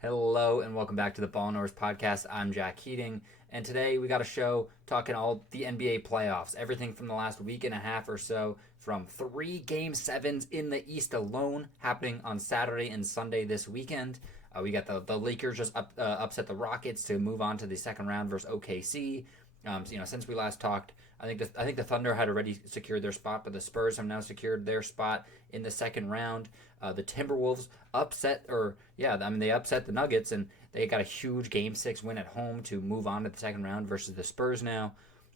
Hello and welcome back to the Ball North Podcast. I'm Jack Heating, and today we got a show talking all the NBA playoffs, everything from the last week and a half or so, from 3 Game 7s in the East alone happening on Saturday and Sunday this weekend. We got the Lakers just upset the Rockets to move on to the second round versus OKC. Since we last talked, I think the Thunder had already secured their spot, but the Spurs have now secured their spot in the second round. The Timberwolves they upset the Nuggets, and they got a huge Game 6 win at home to move on to the second round versus the Spurs now.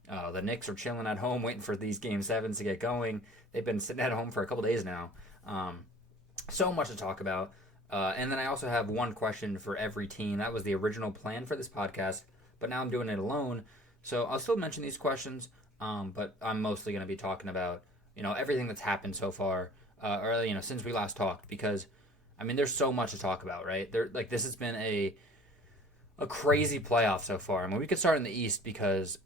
The Knicks are chilling at home, waiting for these Game 7s to get going. They've been sitting at home for a couple days now. So much to talk about. And then I also have one question for every team. That was the original plan for this podcast, but now I'm doing it alone. So I'll still mention these questions, but I'm mostly going to be talking about everything that's happened so far, since we last talked, because there's so much to talk about, right? This has been a crazy playoff so far. We could start in the East because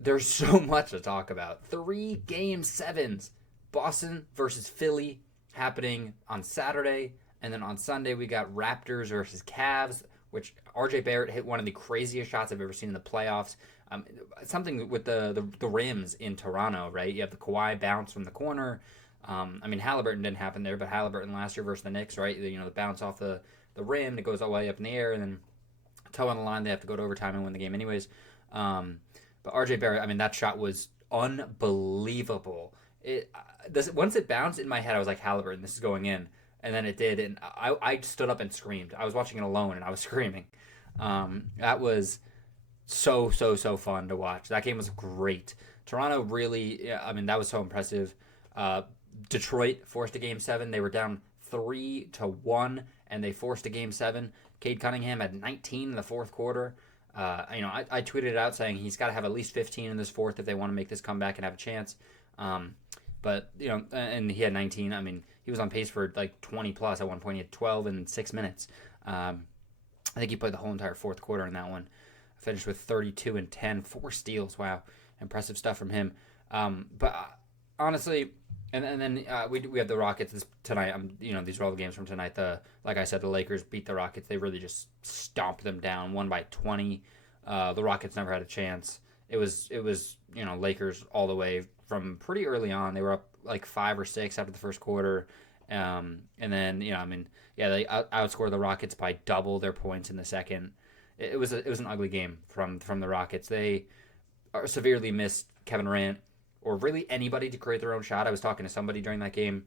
there's so much to talk about. 3 Game 7s, Boston versus Philly happening on Saturday, and then on Sunday we got Raptors versus Cavs, which RJ Barrett hit one of the craziest shots I've ever seen in the playoffs. Something with the rims in Toronto, right? You have the Kawhi bounce from the corner. Halliburton didn't happen there, but Halliburton last year versus the Knicks, right? The bounce off the rim, it goes all the way up in the air, and then toe on the line, they have to go to overtime and win the game anyways. But RJ Barrett, that shot was unbelievable. Once it bounced in my head, I was like, Halliburton, this is going in. And then it did, and I stood up and screamed. I was watching it alone, and I was screaming. That was so fun to watch. That game was great. Toronto really, that was so impressive. Detroit forced a Game 7. They were down 3-1, and they forced a Game 7. Cade Cunningham had 19 in the fourth quarter. I tweeted it out saying he's got to have at least 15 in this fourth if they want to make this comeback and have a chance. And he had 19. He was on pace for like 20 plus at one point. He had 12 in 6 minutes. I think he played the whole entire fourth quarter in that one. Finished with 32 and 10, 4 steals. Wow, impressive stuff from him. Honestly, and then we have the Rockets tonight. These are all the games from tonight. Like I said, the Lakers beat the Rockets. They really just stomped them down, won by 20. The Rockets never had a chance. It was Lakers all the way from pretty early on. They were up like 5 or 6 after the first quarter, and then they outscored the Rockets by double their points in the second. It was an ugly game from the Rockets. They severely missed Kevin Durant or really anybody to create their own shot. I was talking to somebody during that game,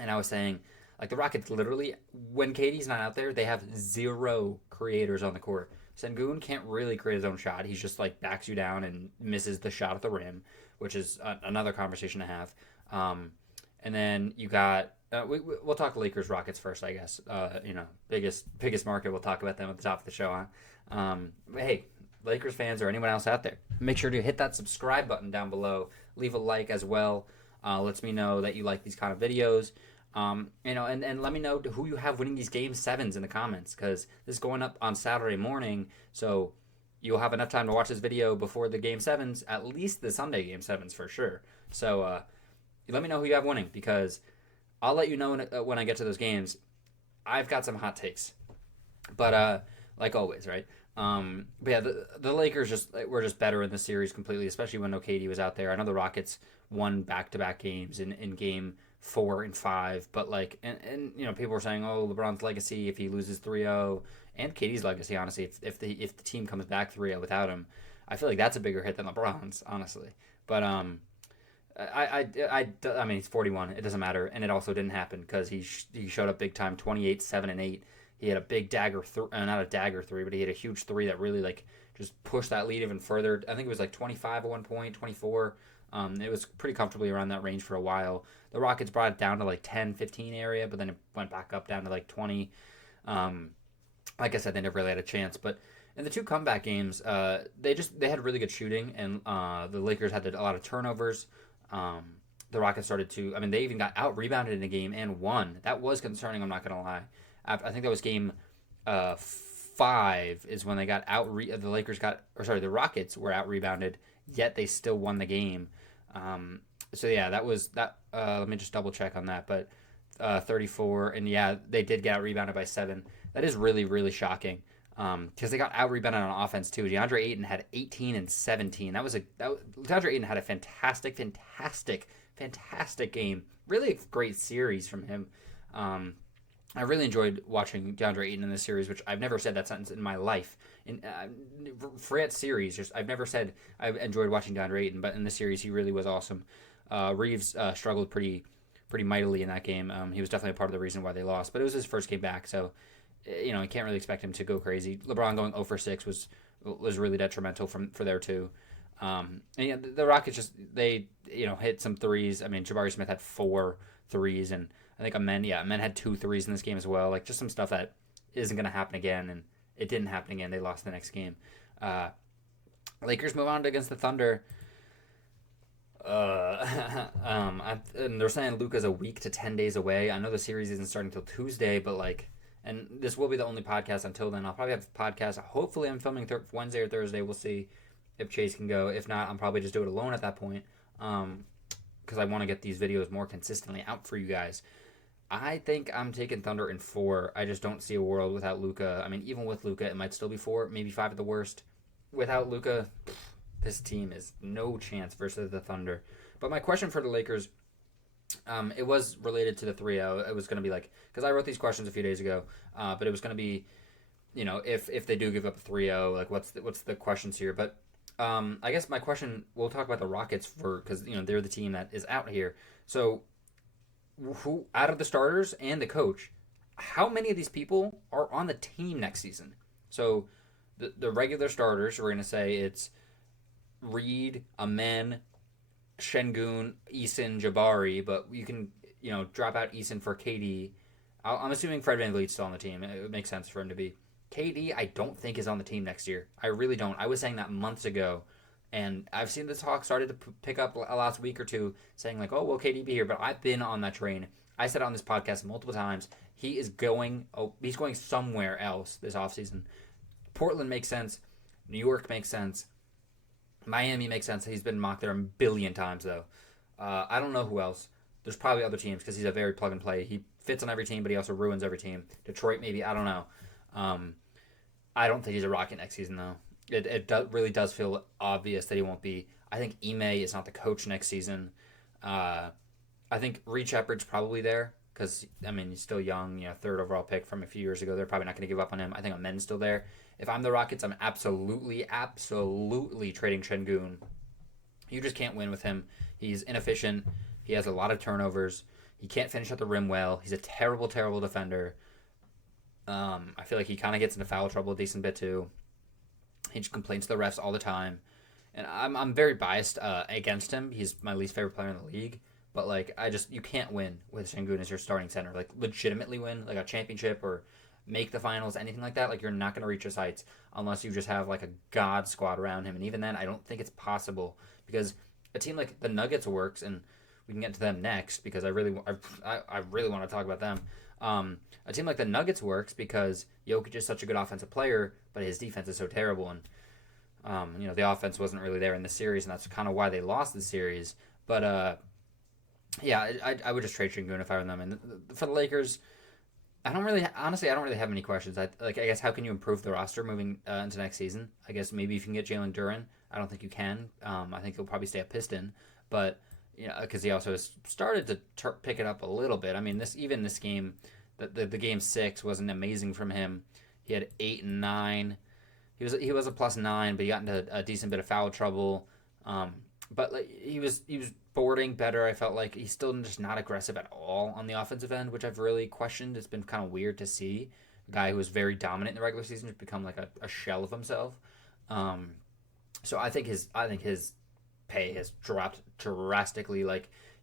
and I was saying, like, the Rockets literally, when KD's not out there, they have 0 creators on the court. Sengun can't really create his own shot. He's just like backs you down and misses the shot at the rim, which is another conversation to have. And then you got we'll talk Lakers Rockets first, I guess. Biggest market. We'll talk about them at the top of the show. But hey, Lakers fans or anyone else out there, make sure to hit that subscribe button down below. Leave a like as well. Lets me know that you like these kind of videos. And let me know who you have winning these Game 7s in the comments, because this is going up on Saturday morning, so you'll have enough time to watch this video before the Game 7s, at least the Sunday Game 7s for sure. So let me know who you have winning, because I'll let you know when I get to those games. I've got some hot takes, but like always, right? But yeah, the Lakers were just better in the series completely, especially when no KD was out there. I know the Rockets won back-to-back games in Game 4 and 5, but people were saying, oh, LeBron's legacy if he loses 3-0, and KD's legacy, honestly, if the team comes back 3-0 without him, I feel like that's a bigger hit than LeBron's, honestly. But he's 41. It doesn't matter, and it also didn't happen because he showed up big time, 28, 7, and 8. He had a big not a dagger three, but he had a huge three that really just pushed that lead even further. I think it was like 25 at one point, 24. It was pretty comfortably around that range for a while. The Rockets brought it down to like 10, 15 area, but then it went back up down to like 20. Like I said, they never really had a chance. But in the 2 comeback games, they had really good shooting, and the Lakers had a lot of turnovers. The Rockets started to, they even got out-rebounded in a game and won. That was concerning, I'm not going to lie. I think that was game 5 is when they got the Rockets were out-rebounded, yet they still won the game. That was that. Let me just double check on that. But 34, and yeah, they did get out-rebounded by 7. That is really, really shocking. Because they got out rebounded on offense too. DeAndre Ayton had 18 and 17. DeAndre Ayton had a fantastic, fantastic, fantastic game. Really a great series from him. I really enjoyed watching DeAndre Ayton in this series, which I've never said that sentence in my life. In for that series, just I've never said I've enjoyed watching DeAndre Ayton, but in this series he really was awesome. Reeves struggled pretty mightily in that game. He was definitely a part of the reason why they lost, but it was his first game back, so you can't really expect him to go crazy. LeBron going 0 for 6 was really detrimental for there too. And yeah, the Rockets just they hit some threes. I mean, Jabari Smith had 4 threes, and I think Amen had 2 threes in this game as well. Like just some stuff that isn't going to happen again, and it didn't happen again. They lost the next game. Lakers move on against the Thunder. And they're saying Luka's a week to 10 days away. I know the series isn't starting until Tuesday, but and this will be the only podcast until then. I'll probably have a podcast. Hopefully, I'm filming Wednesday or Thursday. We'll see if Chase can go. If not, I'm probably just do it alone at that point. Because I want to get these videos more consistently out for you guys. I think I'm taking Thunder in 4. I just don't see a world without Luka. I mean, even with Luka, it might still be 4, maybe 5 at the worst. Without Luka, this team is no chance versus the Thunder. But my question for the Lakers, it was related to the 3-0. It was going to be because I wrote these questions a few days ago, but it was going to be, if they do give up a 3-0, what's the questions here? But I guess my question, we'll talk about the Rockets because they're the team that is out here. So who out of the starters and the coach, how many of these people are on the team next season? So the regular starters, we're going to say it's Reed, Amen, Şengün, Eason, Jabari, but you can drop out Eason for KD. I'm assuming Fred VanVleet's still on the team. It would make sense for him to be. KD, I don't think is on the team next year. I really don't. I was saying that months ago, and I've seen the talk started to pick up last week or two, saying oh, will KD be here? But I've been on that train. I said on this podcast multiple times, he's going somewhere else this offseason. Portland makes sense. New York makes sense. Miami makes sense. He's been mocked there a billion times, though. I don't know who else. There's probably other teams because he's a very plug and play. He fits on every team, but he also ruins every team. Detroit, maybe. I don't know. I don't think he's a Rocket next season, though. It really does feel obvious that he won't be. I think Ime is not the coach next season. I think Reed Shepard's probably there because, he's still young, 3rd overall pick from a few years ago. They're probably not going to give up on him. I think Amen's still there. If I'm the Rockets, I'm absolutely trading Şengün. You just can't win with him. He's inefficient. He has a lot of turnovers. He can't finish at the rim well. He's a terrible, terrible defender. I feel like he kind of gets into foul trouble a decent bit too. He just complains to the refs all the time. And I'm very biased against him. He's my least favorite player in the league. But you can't win with Şengün as your starting center. Legitimately win a championship or make the finals, anything like that. You're not going to reach his heights unless you just have a god squad around him. And even then, I don't think it's possible because a team like the Nuggets works, and we can get to them next because I really want to talk about them. A team like the Nuggets works because Jokic is such a good offensive player, but his defense is so terrible, and the offense wasn't really there in the series, and that's kind of why they lost the series. But I would just trade Şengün if I were them. And for the Lakers, I don't really have any questions. I guess how can you improve the roster moving into next season? I guess maybe if you can get Jalen Duren. I don't think you can. I think he'll probably stay a Piston, but because he also has started to pick it up a little bit. I mean, this game, the game 6 wasn't amazing from him. He had 8 and 9. He was a +9, but he got into a decent bit of foul trouble. But he was boarding better. I felt like he's still just not aggressive at all on the offensive end, which I've really questioned. It's been kind of weird to see a guy who was very dominant in the regular season just become a shell of himself. So I think his pay has dropped drastically.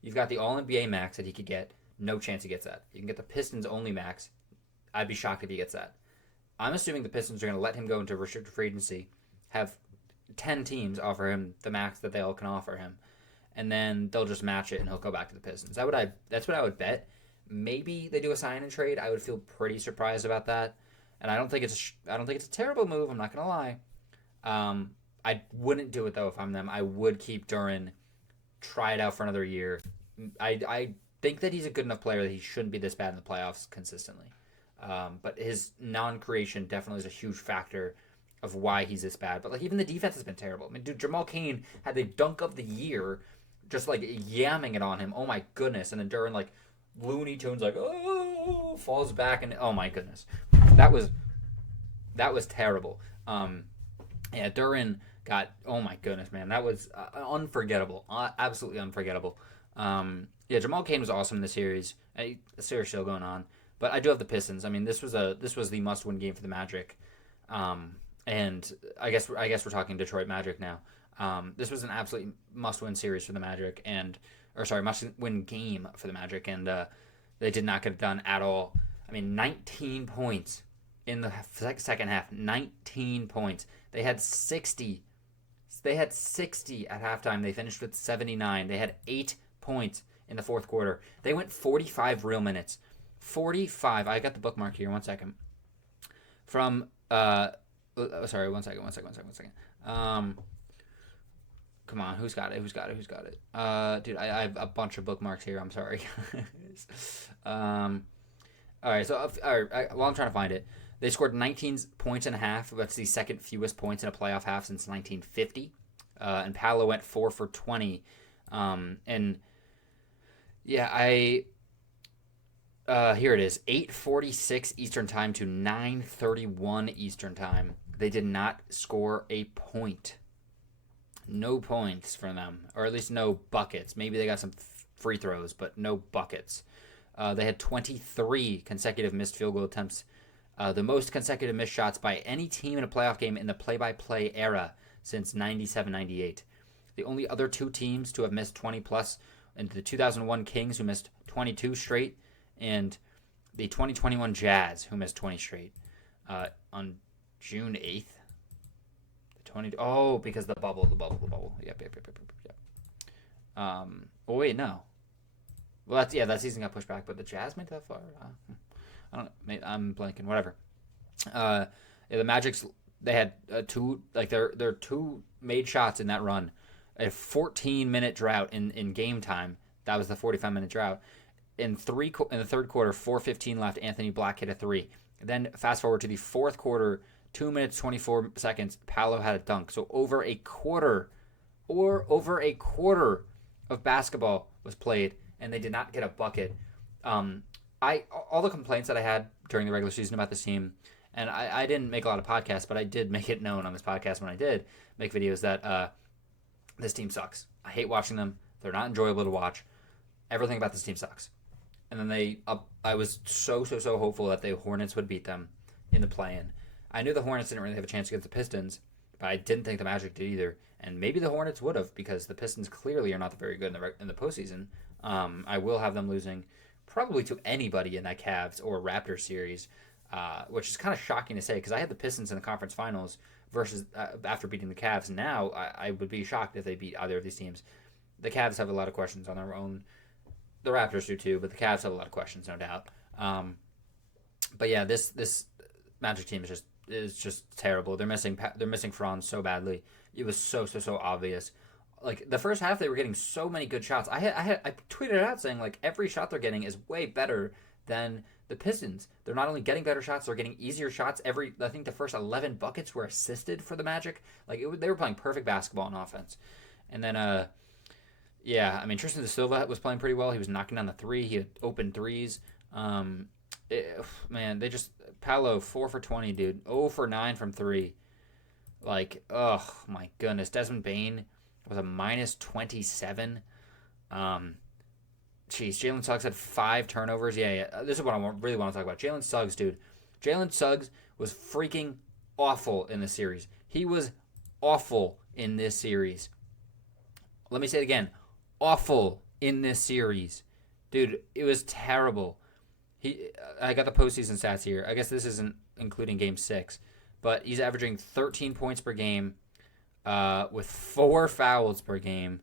You've got the All-NBA max that he could get. No chance he gets that. You can get the Pistons only max. I'd be shocked if he gets that. I'm assuming the Pistons are going to let him go into restricted free agency, have 10 teams offer him the max that they all can offer him, and then they'll just match it and he'll go back to the Pistons. That's what I would bet. Maybe they do a sign and trade. I would feel pretty surprised about that, and I don't think it's a terrible move. I'm not gonna lie. I wouldn't do it though if I'm them. I would keep Duren, try it out for another year. I think that he's a good enough player that he shouldn't be this bad in the playoffs consistently. But his non-creation definitely is a huge factor of why he's this bad. But like even the defense has been terrible. I mean, dude, Jamal Cain had the dunk of the year, just like yamming it on him. Oh my goodness! And then Duran like Looney Tunes like oh falls back and oh my goodness, that was terrible. Yeah, Duran got oh my goodness, man, that was unforgettable, absolutely unforgettable. Yeah, Jamal Cain was awesome in the series. The series still going on, but I do have the Pistons. I mean, this was the must-win game for the Magic, and I guess we're talking Detroit Magic now. This was an absolutely must-win series for the Magic, and or sorry, must-win game for the Magic, and they did not get it done at all. I mean, 19 points in the second half. 19 points. They had 60. They had 60 at halftime. They finished with 79. They had 8 points in the fourth quarter. They went 45 real minutes. 45. I got the bookmark here. 1 second. From sorry, 1 second. 1 second. 1 second. Come on, who's got it? Dude, I have a bunch of bookmarks here. I'm sorry. All right, so while I'm trying to find it, they scored 19 points in a half. That's the second fewest points in a playoff half since 1950. And Paolo went 4 for 20. And yeah, here it is, 8:46 Eastern Time to 9:31 Eastern Time. They did not score a point. No points for them, or at least no buckets. Maybe they got some free throws, but no buckets. They had 23 consecutive missed field goal attempts, the most consecutive missed shots by any team in a playoff game in the play-by-play era since 97-98. The only other two teams to have missed 20-plus, and the 2001 Kings, who missed 22 straight, and the 2021 Jazz, who missed 20 straight on June 8th. Because the bubble. Yep. Oh wait, no. Well, that season got pushed back, but the Jazz made that far. I don't know. I'm blanking. Whatever. Yeah, the Magic's, they had their two made shots in that run. A 14-minute drought in game time. That was the 45-minute drought. In the third quarter, 4:15 left. Anthony Black hit a three. Then fast forward to the fourth quarter. 2 minutes 24 seconds, Paolo had a dunk. So over a quarter of basketball was played, and they did not get a bucket. All the complaints that I had during the regular season about this team, and I didn't make a lot of podcasts, but I did make it known on this podcast when I did make videos that this team sucks. I hate watching them. They're not enjoyable to watch. Everything about this team sucks. And then I was so hopeful that the Hornets would beat them in the play-in. I knew the Hornets didn't really have a chance against the Pistons, but I didn't think the Magic did either. And maybe the Hornets would have, because the Pistons clearly are not very good in the postseason. I will have them losing probably to anybody in that Cavs or Raptors series, which is kind of shocking to say, because I had the Pistons in the conference finals versus after beating the Cavs. Now I would be shocked if they beat either of these teams. The Cavs have a lot of questions on their own. The Raptors do too, but the Cavs have a lot of questions, no doubt. But yeah, this Magic team is just terrible. They're missing Franz so badly. It was so obvious. Like the first half, they were getting so many good shots. I tweeted it out saying like every shot they're getting is way better than the Pistons. They're not only getting better shots, they're getting easier shots. I think the first 11 buckets were assisted for the Magic. They were playing perfect basketball on offense. And then I mean Tristan da Silva was playing pretty well. He was knocking down the three. He had open threes. Paolo 4 for 20, dude. 0 for 9 from 3. Like, oh my goodness. Desmond Bane was a minus 27. Jalen Suggs had 5 turnovers. Yeah. This is what I really want to talk about. Jalen Suggs, dude. Jalen Suggs was freaking awful in this series. He was awful in this series. Let me say it again. Awful in this series. Dude, it was terrible. I got the postseason stats here. I guess this isn't including Game 6. But he's averaging 13 points per game with 4 fouls per game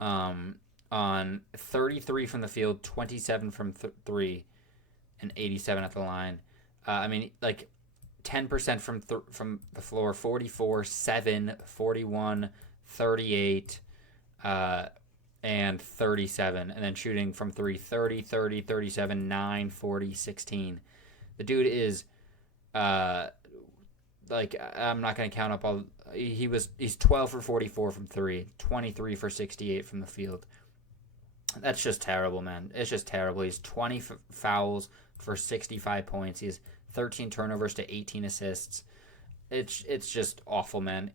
on 33 from the field, 27 from 3, and 87 at the line. 10% from the floor, 44, 7, 41, 38, and 37. And then shooting from 3, 30, 37, 9, 40, 16. The dude is like I'm not gonna count up all. He's 12 for 44 from three, 23 for 68 from the field. That's just terrible, man. It's just terrible. He's 20 fouls for 65 points. He has 13 turnovers to 18 assists. It's just awful, man.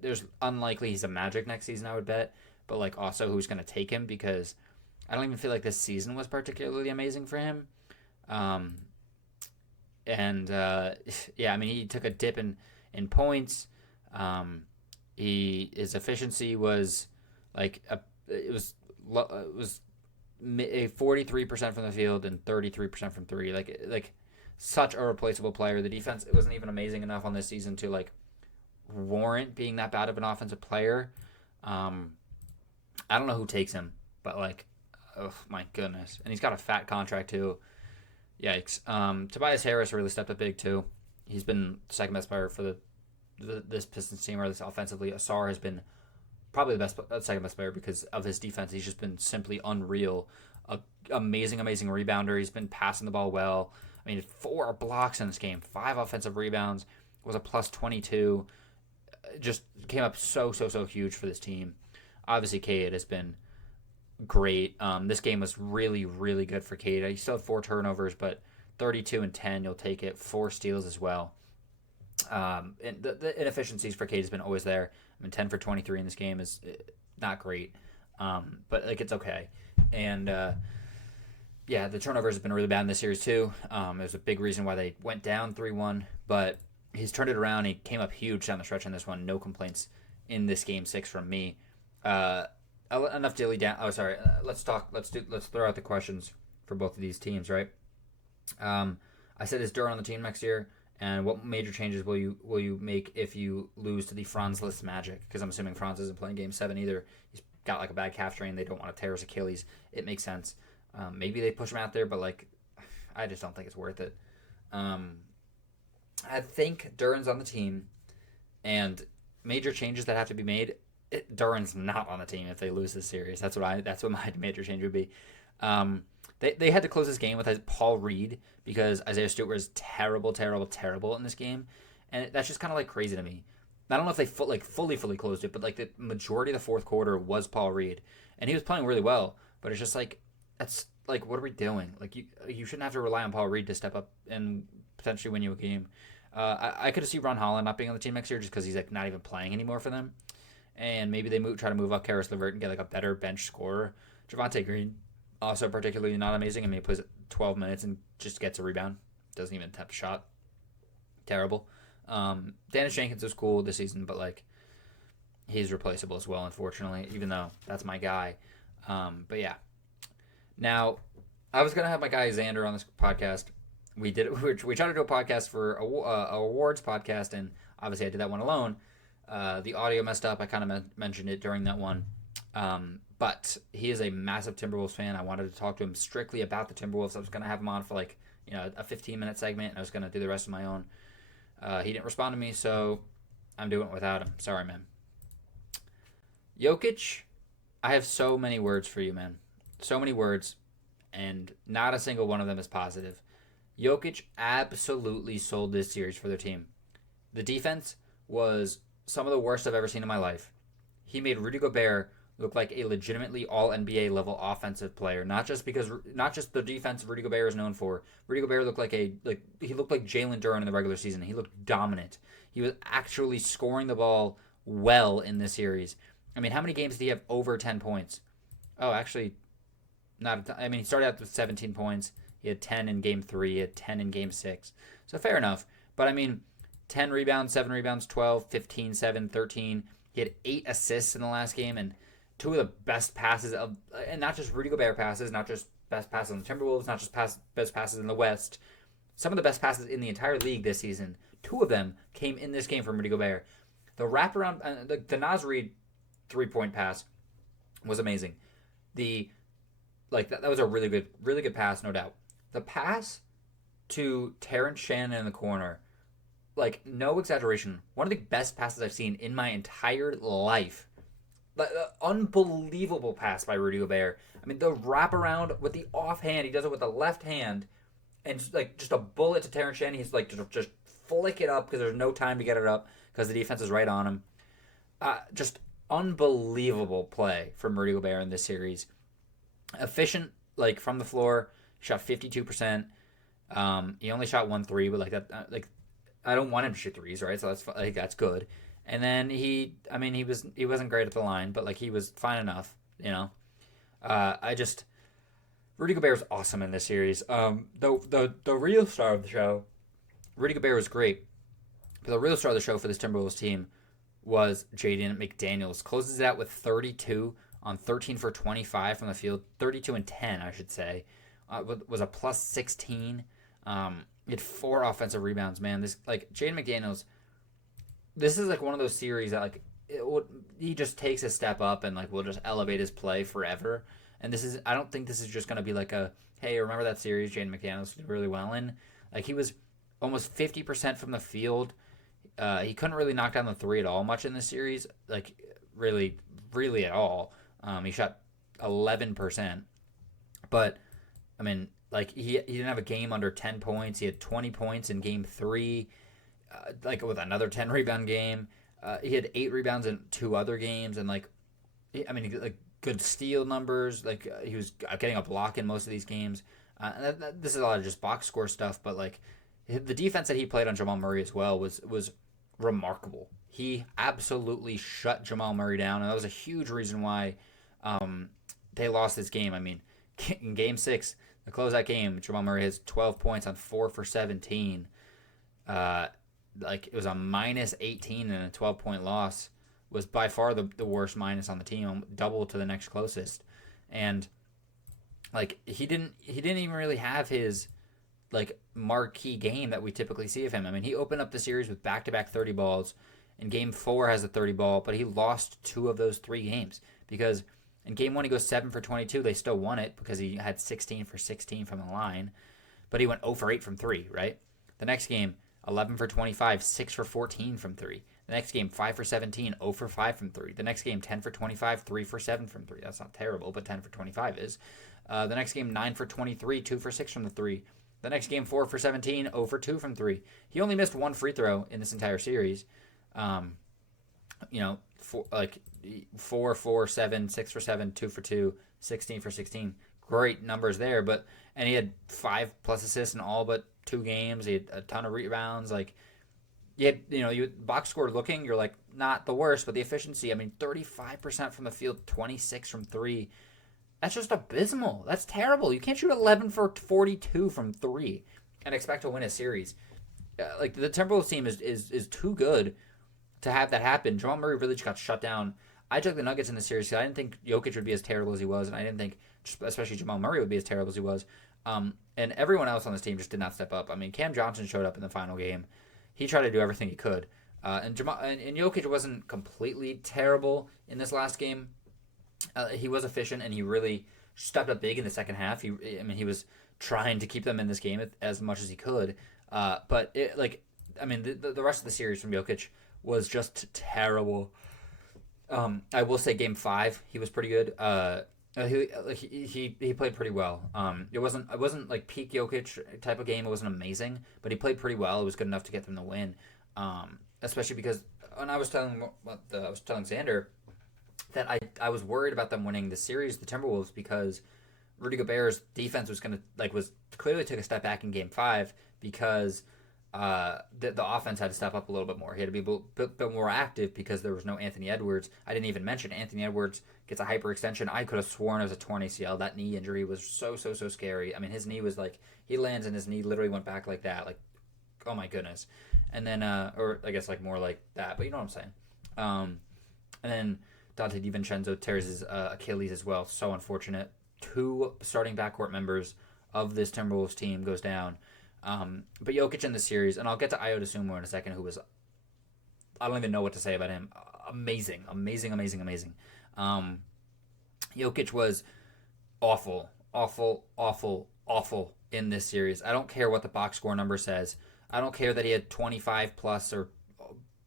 There's unlikely he's a Magic next season, I would bet, but like also who's gonna take him, because I don't even feel like this season was particularly amazing for him. Um, and yeah, I mean he took a dip in points. Um, his efficiency was like it was 43% from the field and 33% from three. Like such a replaceable player. The defense, it wasn't even amazing enough on this season to like warrant being that bad of an offensive player. I don't know who takes him, but like, oh my goodness, and he's got a fat contract too. Yikes. Tobias Harris really stepped up big too. He's been the second best player for this Pistons team, or this offensively. Asar has been probably the second best player because of his defense. He's just been simply unreal. Amazing rebounder. He's been passing the ball well. I mean, 4 blocks in this game, 5 offensive rebounds, was a plus 22. Just came up so huge for this team. Obviously, Cade has been great. This game was really good for Cade. He still had 4 turnovers, but 32 and 10, you'll take it. 4 steals as well. And the inefficiencies for Cade has been always there. I mean, 10 for 23 in this game is not great, but like it's okay. And yeah, the turnovers have been really bad in this series too. It was a big reason why they went down 3-1, but he's turned it around. He came up huge down the stretch in this one. No complaints in this game 6 from me. Enough dilly down. Oh, sorry. Let's throw out the questions for both of these teams, right? I said, is Duran on the team next year? And what major changes will you make if you lose to the Franzless Magic? Because I'm assuming Franz isn't playing Game 7 either. He's got like a bad calf strain. They don't want to tear his Achilles. It makes sense. Maybe they push him out there, but like, I just don't think it's worth it. I think Duran's on the team, and major changes that have to be made. Duran's not on the team if they lose this series. That's what my major change would be. They had to close this game with Paul Reed because Isaiah Stewart was terrible in this game, and that's just kind of like crazy to me. I don't know if they fully closed it, but like the majority of the fourth quarter was Paul Reed, and he was playing really well. But it's just like, that's like, what are we doing? Like you shouldn't have to rely on Paul Reed to step up and potentially win you a game. I could see Ron Holland not being on the team next year just because he's like not even playing anymore for them, and maybe they try to move up Karis LeVert and get like a better bench scorer. Javonte Green, also particularly not amazing. I mean, he plays 12 minutes and just gets a rebound. Doesn't even attempt a shot. Terrible. Dennis Jenkins was cool this season, but like he's replaceable as well, unfortunately, even though that's my guy. But yeah. Now, I was going to have my guy Xander on this podcast. We tried to do a podcast for a awards podcast, and obviously I did that one alone. The audio messed up. I kind of mentioned it during that one. But he is a massive Timberwolves fan. I wanted to talk to him strictly about the Timberwolves. I was going to have him on for like, a 15-minute segment, and I was going to do the rest of my own. He didn't respond to me, so I'm doing it without him. Sorry, man. Jokic, I have so many words for you, man. So many words, and not a single one of them is positive. Jokic absolutely sold this series for their team. The defense was some of the worst I've ever seen in my life. He made Rudy Gobert look like a legitimately all-NBA level offensive player. Not just the defense Rudy Gobert is known for. Rudy Gobert looked like Jalen Duren in the regular season. He looked dominant. He was actually scoring the ball well in this series. I mean, how many games did he have over 10 points? Oh, actually, he started out with 17 points. He had 10 in Game 3. He had 10 in Game 6. So fair enough. But I mean, 10 rebounds, 7 rebounds, 12, 15, 7, 13. He had 8 assists in the last game, and 2 of the best passes and not just Rudy Gobert passes, not just best passes on the Timberwolves, not just best passes in the West. Some of the best passes in the entire league this season. 2 of them came in this game from Rudy Gobert. The wraparound, the Naz Reid 3-point pass was amazing. That was a really good pass, no doubt. The pass to Terrence Shannon in the corner, like, no exaggeration, one of the best passes I've seen in my entire life. Unbelievable pass by Rudy Gobert. I mean, the wraparound with the offhand, he does it with the left hand, and like just a bullet to Terrence Shannon. He's like just flick it up because there's no time to get it up because the defense is right on him. Just unbelievable play from Rudy Gobert in this series. Efficient, like from the floor, shot 52%. He only shot 1 3, but like that, like I don't want him to shoot threes, right? So that's like that's good. And then he wasn't great at the line, but like he was fine enough, you know. I just Rudy Gobert was awesome in this series. The real star of the show, Rudy Gobert was great, but the real star of the show for this Timberwolves team was Jaden McDaniels. Closes it out with 32 on 13 for 25 from the field, 32 and 10, I should say. Was a plus 16. He had 4 offensive rebounds. Man, this like Jaden McDaniels. This is like one of those series that like he just takes a step up and like will just elevate his play forever. And this is I don't think this is just gonna be like a hey, remember that series Jaden McDaniels did really well in. Like he was almost 50% from the field. He couldn't really knock down the three at all much in this series, like really at all. He shot 11%, but I mean, like he didn't have a game under 10 points. He had 20 points in game 3, like with another 10 rebound game. He had 8 rebounds in 2 other games, and like like good steal numbers. Like he was getting a block in most of these games. This is a lot of just box score stuff, but like the defense that he played on Jamal Murray as well was remarkable. He absolutely shut Jamal Murray down, and that was a huge reason why they lost this game. I mean, in Game 6, the closeout game, Jamal Murray has 12 points on 4 for 17. Like it was a minus 18 and a 12-point loss. Was by far the worst minus on the team, double to the next closest. And like he didn't even really have his like marquee game that we typically see of him. I mean, he opened up the series with back-to-back 30 balls. In Game 4 has a 30 ball, but he lost 2 of those 3 games because in Game 1 he goes 7 for 22. They still won it because he had 16 for 16 from the line, but he went 0 for 8 from 3, right? The next game, 11 for 25, 6 for 14 from 3. The next game, 5 for 17, 0 for 5 from 3. The next game, 10 for 25, 3 for 7 from 3. That's not terrible, but 10 for 25 is. The next game, 9 for 23, 2 for 6 from the 3. The next game, 4 for 17, 0 for 2 from 3. He only missed 1 free throw in this entire series. Like 4 for 7, 6 for 7, 2 for 2, 16 for 16. Great numbers there, and he had 5+ assists in all but 2 games. He had a ton of rebounds. Like, you box score looking, you're like not the worst, but the efficiency. I mean, 35% from the field, 26 from 3. That's just abysmal. That's terrible. You can't shoot 11 for 42 from 3 and expect to win a series. Like the Timberwolves team is too good to have that happen. Jamal Murray really just got shut down. I took the Nuggets in the series because I didn't think Jokic would be as terrible as he was, and I didn't think, especially Jamal Murray, would be as terrible as he was. And everyone else on this team just did not step up. I mean, Cam Johnson showed up in the final game. He tried to do everything he could. And Jokic wasn't completely terrible in this last game. He was efficient, and he really stepped up big in the second half. He was trying to keep them in this game as much as he could. But the rest of the series from Jokic was just terrible. I will say Game 5, he was pretty good. He played pretty well. It wasn't like peak Jokic type of game. It wasn't amazing, but he played pretty well. It was good enough to get them the win. Especially because when I was telling Xander that I was worried about them winning the series, the Timberwolves, because Rudy Gobert's defense was clearly took a step back in Game 5 because the offense had to step up a little bit more. He had to be a bit more active because there was no Anthony Edwards. I didn't even mention Anthony Edwards gets a hyperextension. I could have sworn it was a torn ACL. That knee injury was so scary. I mean, his knee was like, he lands and his knee literally went back like that. Like, oh my goodness. And then, or I guess like more like that, but you know what I'm saying. And then Dante DiVincenzo tears his Achilles as well. So unfortunate. 2 starting backcourt members of this Timberwolves team goes down. But Jokic in the series, and I'll get to Ayo Dosunmu in a second, who was, I don't even know what to say about him. Amazing. Jokic was awful in this series. I don't care what the box score number says. I don't care that he had 25 plus or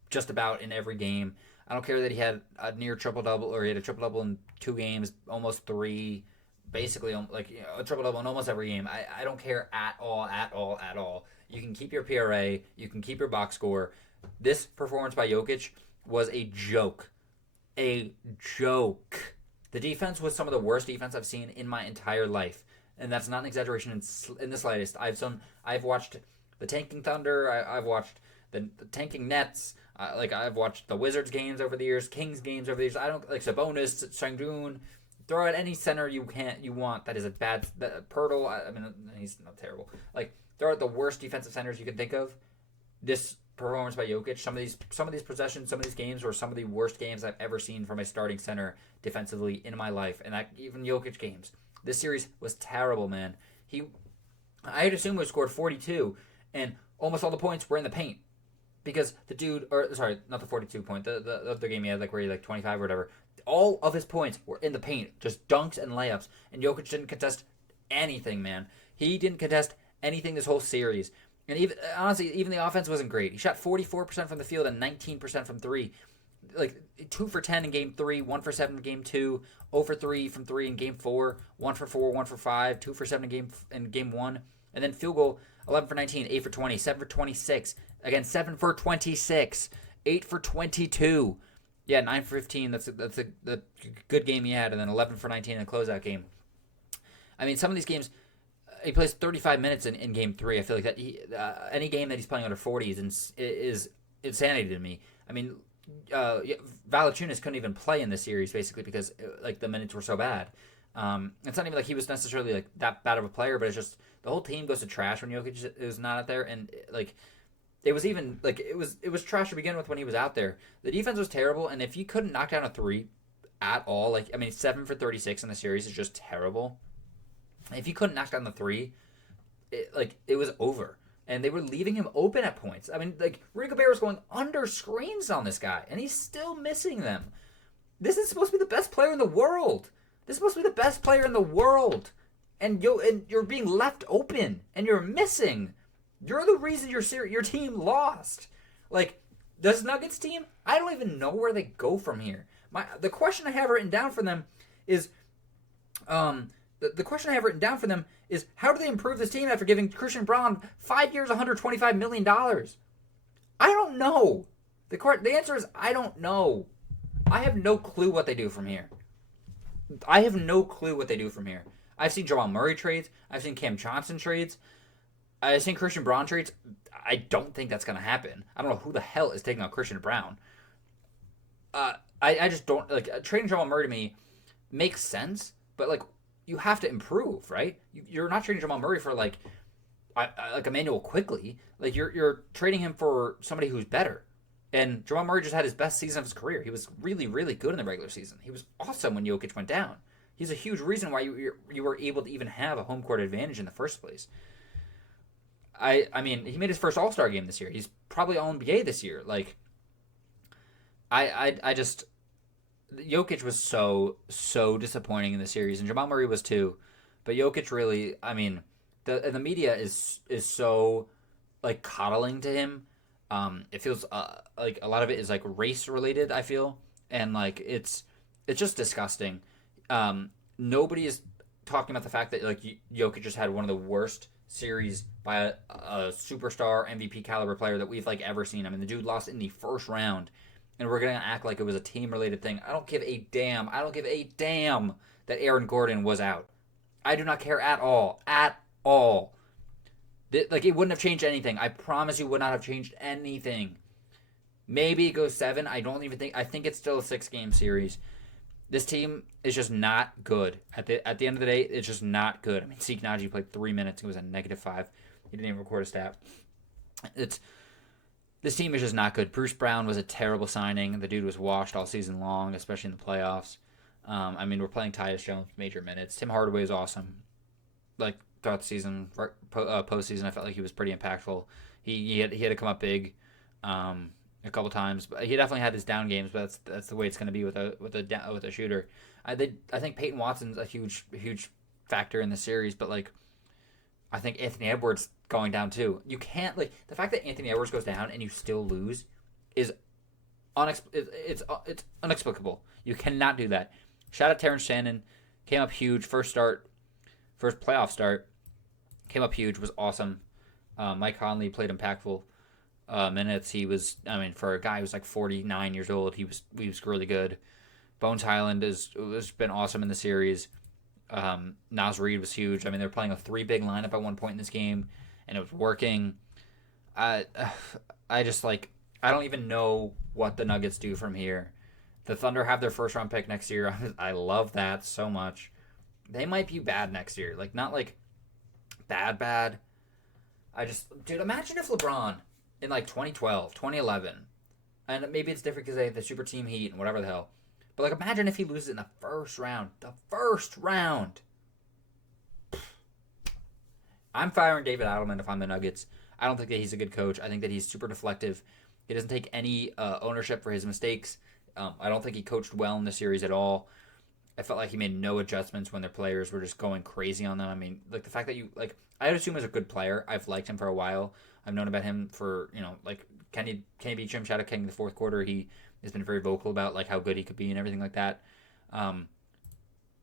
just about in every game. I don't care that he had a near triple-double, or he had a triple-double in 2 games, almost 3, basically like a triple double in almost every game. I don't care at all, at all, at all. You can keep your PRA, you can keep your box score. This performance by Jokic was a joke. A joke. The defense was some of the worst defense I've seen in my entire life, and that's not an exaggeration in the slightest. I've watched the tanking Thunder. I've watched the tanking Nets. I've watched the Wizards games over the years, Kings games over the years. I don't like Sabonis, Sengun. Throw out any center you want that is a bad Pirtle. I mean, he's not terrible. Like throw out the worst defensive centers you can think of. This performance by Jokic, some of these possessions, some of these games were some of the worst games I've ever seen from a starting center defensively in my life, and that even Jokic games. This series was terrible, man. I had assumed he scored 42, and almost all the points were in the paint because the dude, or sorry, not the 42 point, the other game he had where he 25 or whatever. All of his points were in the paint, just dunks and layups, and Jokic didn't contest anything, man. He didn't contest anything this whole series. And even the offense wasn't great. He shot 44% from the field and 19% from three. 2 for 10 in game 3, 1 for 7 in game 2, 0 for 3 from 3 in game 4, 1 for 4, 1 for 5, 2 for 7 in game 1. And then field goal, 11 for 19, 8 for 20, 7 for 26. Again, 7 for 26, 8 for 22. Yeah, 9 for 15. That's a good game he had. And then 11 for 19 in the closeout game. I mean, some of these games, he plays 35 minutes in game 3. I feel like that any game that he's playing under 40 is insanity to me. I mean, Valanciunas couldn't even play in this series basically because the minutes were so bad. It's not even like he was necessarily that bad of a player, but it's just the whole team goes to trash when Jokic is not out there, and it was even it was trash to begin with when he was out there. The defense was terrible, and if you couldn't knock down a 3 at all, 7 for 36 in the series is just terrible. If you couldn't knock down the 3, it was over. And they were leaving him open at points. I mean, Rudy Gobert was going under screens on this guy, and he's still missing them. This is supposed to be the best player in the world. And you're being left open, and you're missing. You're the reason your team lost. This Nuggets team, I don't even know where they go from here. The question I have written down for them is, The question I have written down for them is, how do they improve this team after giving Christian Braun 5 years, $125 million? I don't know. The answer is, I don't know. I have no clue what they do from here. I've seen Jamal Murray trades. I've seen Cam Johnson trades. I've seen Christian Braun trades. I don't think that's going to happen. I don't know who the hell is taking out Christian Braun. I just don't, trading Jamal Murray to me makes sense, but you have to improve, right? You're not trading Jamal Murray for Emmanuel Quickly. You're trading him for somebody who's better. And Jamal Murray just had his best season of his career. He was really, really good in the regular season. He was awesome when Jokic went down. He's a huge reason why you were able to even have a home court advantage in the first place. I mean, he made his first All-Star game this year. He's probably All-NBA this year. I just... Jokic was so disappointing in the series, and Jamal Murray was too. But Jokic really, I mean, the media is so coddling to him. It feels like a lot of it is race related. I feel, and it's just disgusting. Nobody is talking about the fact that Jokic just had one of the worst series by a superstar MVP caliber player that we've ever seen. I mean, the dude lost in the first round. And we're going to act like it was a team-related thing. I don't give a damn. That Aaron Gordon was out. I do not care at all. At all. It wouldn't have changed anything. I promise you it would not have changed anything. Maybe it goes 7. I think it's still a 6-game series. This team is just not good. At the end of the day, it's just not good. I mean, Zeke Naji played 3 minutes. He was a -5. He didn't even record a stat. This team is just not good. Bruce Brown was a terrible signing. The dude was washed all season long, especially in the playoffs. I mean, we're playing Tyus Jones major minutes. Tim Hardaway is awesome. Throughout the season, postseason, I felt like he was pretty impactful. He had to come up big a couple times, but he definitely had his down games. But that's the way it's going to be with a shooter. I think Peyton Watson's a huge factor in the series, but I think Anthony Edwards going down too. You can't the fact that Anthony Edwards goes down and you still lose is it's inexplicable. You cannot do that. Shout out Terrence Shannon. Came up huge. First playoff start. Came up huge. Was awesome. Mike Conley played impactful minutes. He was, I mean, for a guy who's like 49 years old, he was really good. Bones Highland has been awesome in the series. Naz Reid was huge. I mean, they're playing a 3 big lineup at one point in this game, and it was working. I I just like I don't even know what the Nuggets do from here. The Thunder have their first round pick next year. I love that so much. They might be bad next year. Like not like bad. Dude, imagine if LeBron in like 2012, 2011, and maybe it's different because they have the super team heat and whatever the hell. But like imagine if he loses in the first round. The first round. I'm firing David Adelman if I'm the Nuggets. I don't think that he's a good coach. I think that he's super deflective. He doesn't take any ownership for his mistakes. I don't think he coached well in the series at all. I felt like he made no adjustments when their players were just going crazy on them. I mean, like the fact that I would assume he's a good player. I've liked him for a while. I've known about him for, like Kenny beat Jim Shadow King in the fourth quarter. He has been very vocal about like how good he could be and everything like that.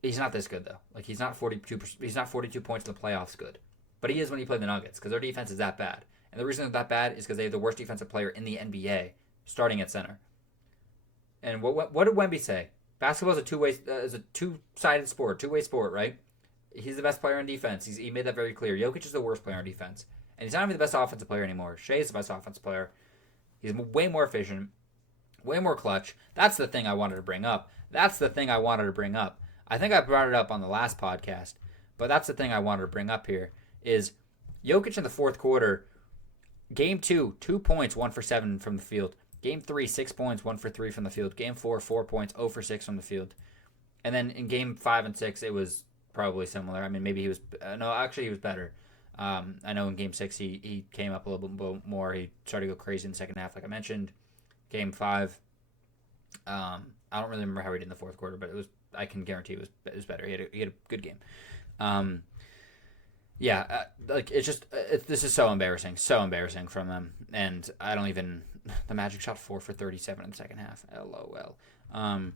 He's not this good though. Like he's not 42. He's not 42 points in the playoffs good. But he is when he played the Nuggets because their defense is that bad. And the reason they're that bad is because they have the worst defensive player in the NBA starting at center. And what did Wemby say? Basketball is a two-sided sport, two-way sport, right? He's the best player on defense. He made that very clear. Jokic is the worst player on defense. And he's not even the best offensive player anymore. Shea is the best offensive player. He's way more efficient, way more clutch. That's the thing I wanted to bring up. I think I brought it up on the last podcast, but that's the thing I wanted to bring up here is Jokic in the fourth quarter, game 2, 2 points, 1 for 7 from the field. Game 3, 6 points, 1 for 3 from the field. Game 4, 4 points, 0 for 6 from the field. And then in game 5 and 6, it was probably similar. I mean, maybe he was no, actually he was better. I know in game 6 he came up a little bit more. He started to go crazy in the second half, like I mentioned. Game 5, I don't really remember how he did in the fourth quarter, but I can guarantee it was better. He had a good game. Like this is so embarrassing from them, and I don't even. The Magic shot 4 for 37 in the second half. LOL. I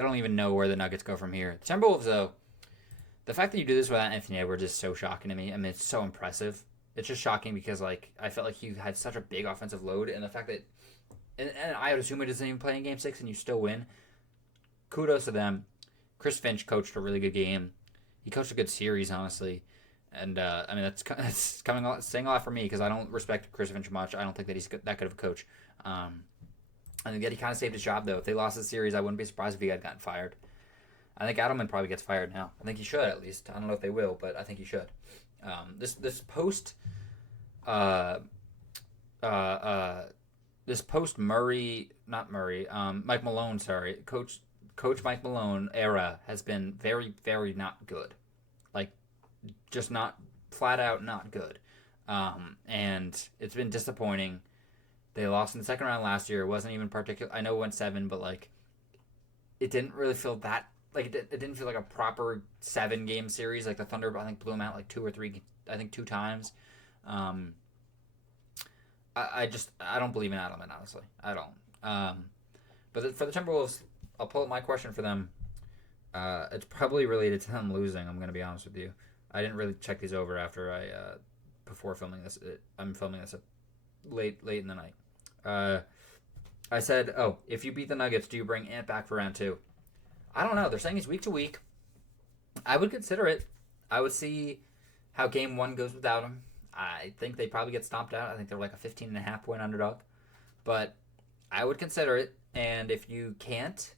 don't even know where the Nuggets go from here. The Timberwolves, though, the fact that you do this without Anthony Edwards is so shocking to me. I mean, it's so impressive. It's just shocking because like I felt like you had such a big offensive load, and the fact that, and I would assume it doesn't even play in Game 6, and you still win. Kudos to them. Chris Finch coached a really good game. He coached a good series, honestly. And, I mean, that's saying a lot for me because I don't respect Chris Finch much. I don't think that he's that good of a coach. I think that he kind of saved his job, though. If they lost the series, I wouldn't be surprised if he had gotten fired. I think Adelman probably gets fired now. I think he should, at least. I don't know if they will, but I think he should. This post Mike Malone, sorry, Coach Mike Malone era has been very, very not good. Like, just not flat out not good. And it's been disappointing. They lost in the second round last year. It wasn't even particular. I know it went 7, but like it didn't really feel that like it didn't feel like a proper 7-game series. Like the Thunder, I think blew them out like 2 or 3. I think 2 times. I don't believe in Adelman, honestly. I don't. But for the Timberwolves, I'll pull up my question for them. It's probably related to them losing. I'm going to be honest with you. I didn't really check these over after before filming this. I'm filming this late in the night. I said, if you beat the Nuggets, do you bring Ant back for round 2? I don't know. They're saying he's week to week. I would consider it. I would see how game 1 goes without him. I think they probably get stomped out. I think they're like a 15.5 point underdog. But I would consider it. And if you can't,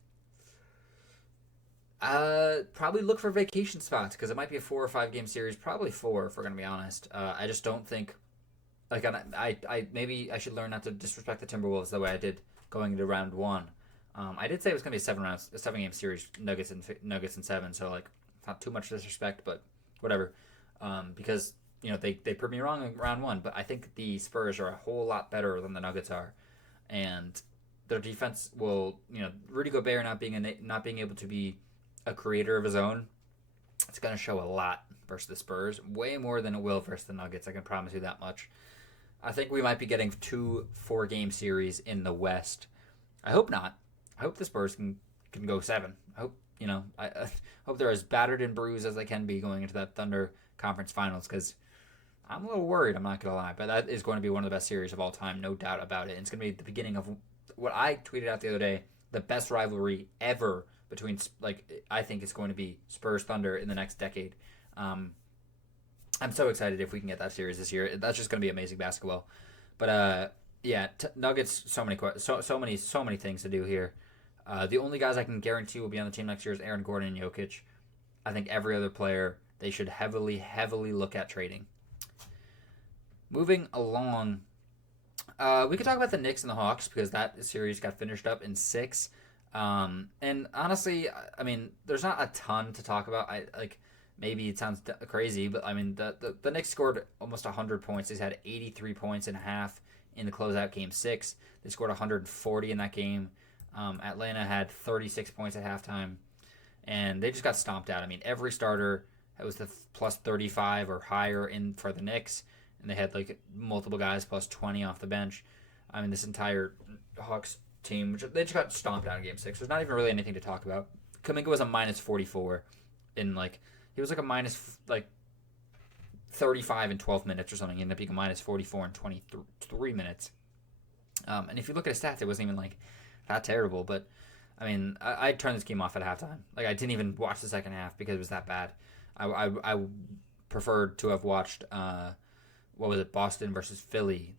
probably look for vacation spots because it might be a 4 or 5 game series. Probably 4 if we're gonna be honest. I just don't think like I maybe I should learn not to disrespect the Timberwolves the way I did going into round 1. I did say it was gonna be a 7 game series, Nuggets and 7. So like not too much disrespect, but whatever. Because they proved me wrong in round 1, but I think the Spurs are a whole lot better than the Nuggets are, and their defense will Rudy Gobert not being able to be a creator of his own, it's going to show a lot versus the Spurs, way more than it will versus the Nuggets. I can promise you that much. I think we might be getting 2 4-game series in the West. I hope not. I hope the Spurs can go 7. I hope I hope they're as battered and bruised as they can be going into that Thunder Conference Finals because I'm a little worried. I'm not gonna lie, but that is going to be one of the best series of all time, no doubt about it. And it's gonna be the beginning of what I tweeted out the other day, the best rivalry ever between I think it's going to be Spurs Thunder in the next decade. Um, I'm so excited if we can get that series this year. That's just going to be amazing basketball. But yeah, Nuggets. So many things to do here. The only guys I can guarantee will be on the team next year is Aaron Gordon and Jokic. I think every other player they should heavily look at trading. Moving along, we could talk about the Knicks and the Hawks because that series got finished up in 6. And honestly, I mean, there's not a ton to talk about. Maybe it sounds crazy, but I mean, the Knicks scored almost 100 points. They had 83 points and a half in the closeout game 6. They scored 140 in that game. Atlanta had 36 points at halftime, and they just got stomped out. I mean, every starter was the plus 35 or higher in for the Knicks, and they had like multiple guys plus 20 off the bench. I mean, this entire Hawks team, they just got stomped out in game 6. There's not even really anything to talk about. Kuminga was a minus 44 in he was like a minus 35 in 12 minutes or something. He ended up being a minus 44 in 23 minutes. And if you look at his stats, it wasn't even like that terrible. But I mean, I turned this game off at halftime. Like I didn't even watch the second half because it was that bad. I preferred to have watched what was it, Boston versus Philly,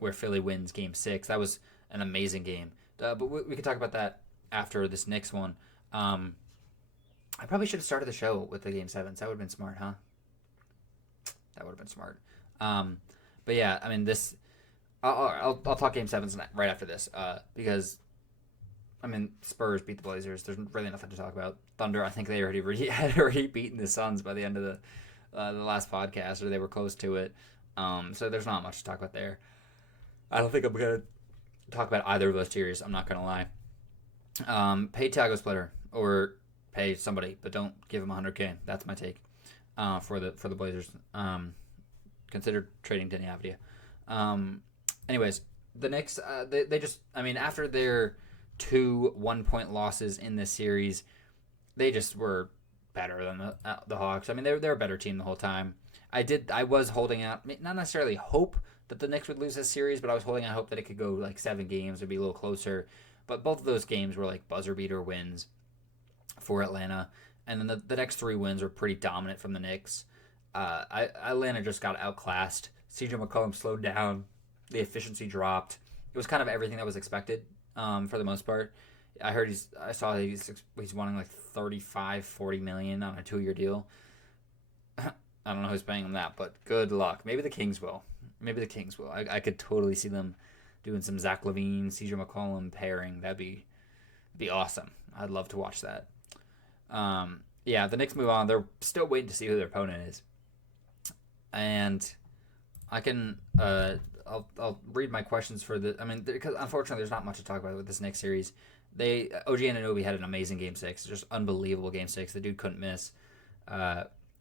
where Philly wins game 6. That was an amazing game. But we can talk about that after this Knicks one. I probably should have started the show with the game 7s. That would have been smart, huh? That would have been smart. But yeah, I mean this. I'll talk game 7s right after this because I mean Spurs beat the Blazers. There's really nothing to talk about. Thunder, I think they had already beaten the Suns by the end of the last podcast, or they were close to it. So there's not much to talk about there. I don't think I'm gonna talk about either of those series. I'm not gonna lie. Pay Thiago Splitter or pay somebody, but don't give him $100K. That's my take for the Blazers. Consider trading Denny Avdia. Anyways, the Knicks, they just, I mean, after their 2 1-point losses in this series, they just were better than the Hawks. I mean, they're a better team the whole time. I was holding out, not necessarily hope that the Knicks would lose this series, but I was holding out hope that it could go like 7 games or be a little closer. But both of those games were like buzzer beater wins for Atlanta, and then the next 3 wins were pretty dominant from the Knicks. Atlanta just got outclassed. CJ McCollum slowed down. The efficiency dropped. It was kind of everything that was expected for the most part. I saw he's wanting like 35-40 million on a 2-year deal. I don't know who's paying him that, but good luck. Maybe the Kings will. I could totally see them doing some Zach LaVine, CJ McCollum pairing. That'd be awesome. I'd love to watch that. Yeah, the Knicks move on. They're still waiting to see who their opponent is, and I can I'll read my questions for the. I mean, because unfortunately, there's not much to talk about with this Knicks series. OG Anunoby had an amazing game 6, just unbelievable game 6. The dude couldn't miss.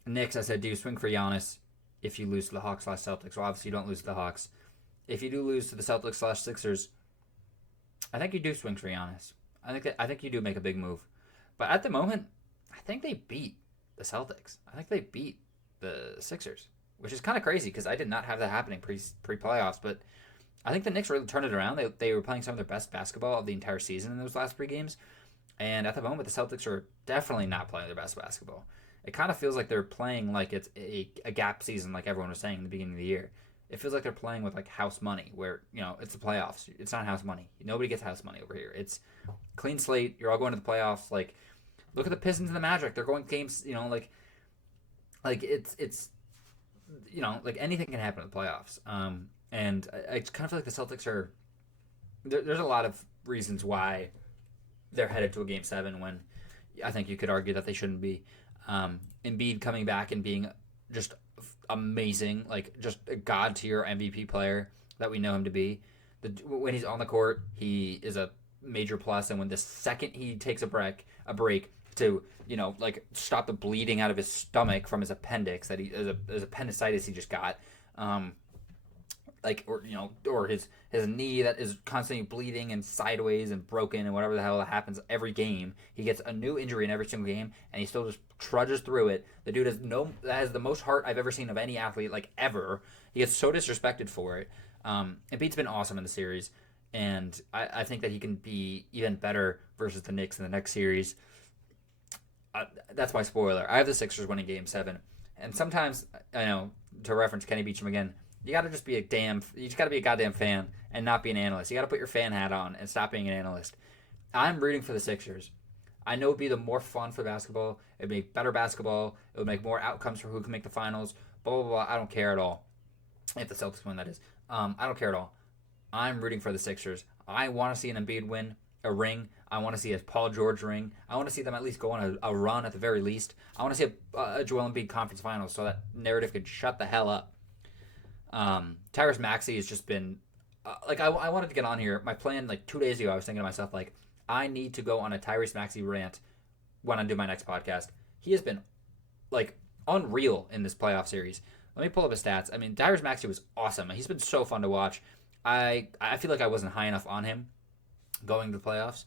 Knicks, I said, do you swing for Giannis if you lose to the Hawks/Celtics? Well, obviously, you don't lose to the Hawks. If you do lose to the Celtics/Sixers, I think you do swing for Giannis. I think you do make a big move. But at the moment, I think they beat the Celtics. I think they beat the Sixers, which is kind of crazy because I did not have that happening pre-playoffs. But I think the Knicks really turned it around. They were playing some of their best basketball of the entire season in those last 3 games. And at the moment, the Celtics are definitely not playing their best basketball. It kind of feels like they're playing like it's a gap season, like everyone was saying in the beginning of the year. It feels like they're playing with like house money, where it's the playoffs. It's not house money. Nobody gets house money over here. It's clean slate. You're all going to the playoffs. Like, look at the Pistons and the Magic. They're going games. Like it's like anything can happen in the playoffs. And I kind of feel like the Celtics are. There's a lot of reasons why they're headed to a game 7 when I think you could argue that they shouldn't be. Embiid coming back and being just amazing, like just a god tier MVP player that we know him to be. When he's on the court, he is a major plus, and when the second he takes a break to like stop the bleeding out of his stomach from his appendix that his appendicitis he just got, like, or or his knee that is constantly bleeding and sideways and broken and whatever the hell that happens every game. He gets a new injury in every single game, and he still just trudges through it. The dude has the most heart I've ever seen of any athlete, like ever. He gets so disrespected for it. Embiid's been awesome in the series, and I think that he can be even better versus the Knicks in the next series. That's my spoiler. I have the Sixers winning Game 7, and sometimes I know, to reference Kenny Beecham again, you got to just be you just got to be a goddamn fan and not be an analyst. You got to put your fan hat on and stop being an analyst. I'm rooting for the Sixers. I know it'd be the more fun for basketball. It'd make better basketball. It would make more outcomes for who can make the finals. Blah, blah, blah. I don't care at all. If the Celtics win, that is. I don't care at all. I'm rooting for the Sixers. I want to see an Embiid win a ring. I want to see a Paul George ring. I want to see them at least go on a run at the very least. I want to see a Joel Embiid conference finals so that narrative could shut the hell up. Tyrese Maxey has just been I wanted to get on here. My plan 2 days ago, I was thinking to myself I need to go on a Tyrese Maxey rant when I do my next podcast. He has been unreal in this playoff series. Let me pull up his stats. I mean, Tyrese Maxey was awesome. He's been so fun to watch. I feel like I wasn't high enough on him going to the playoffs,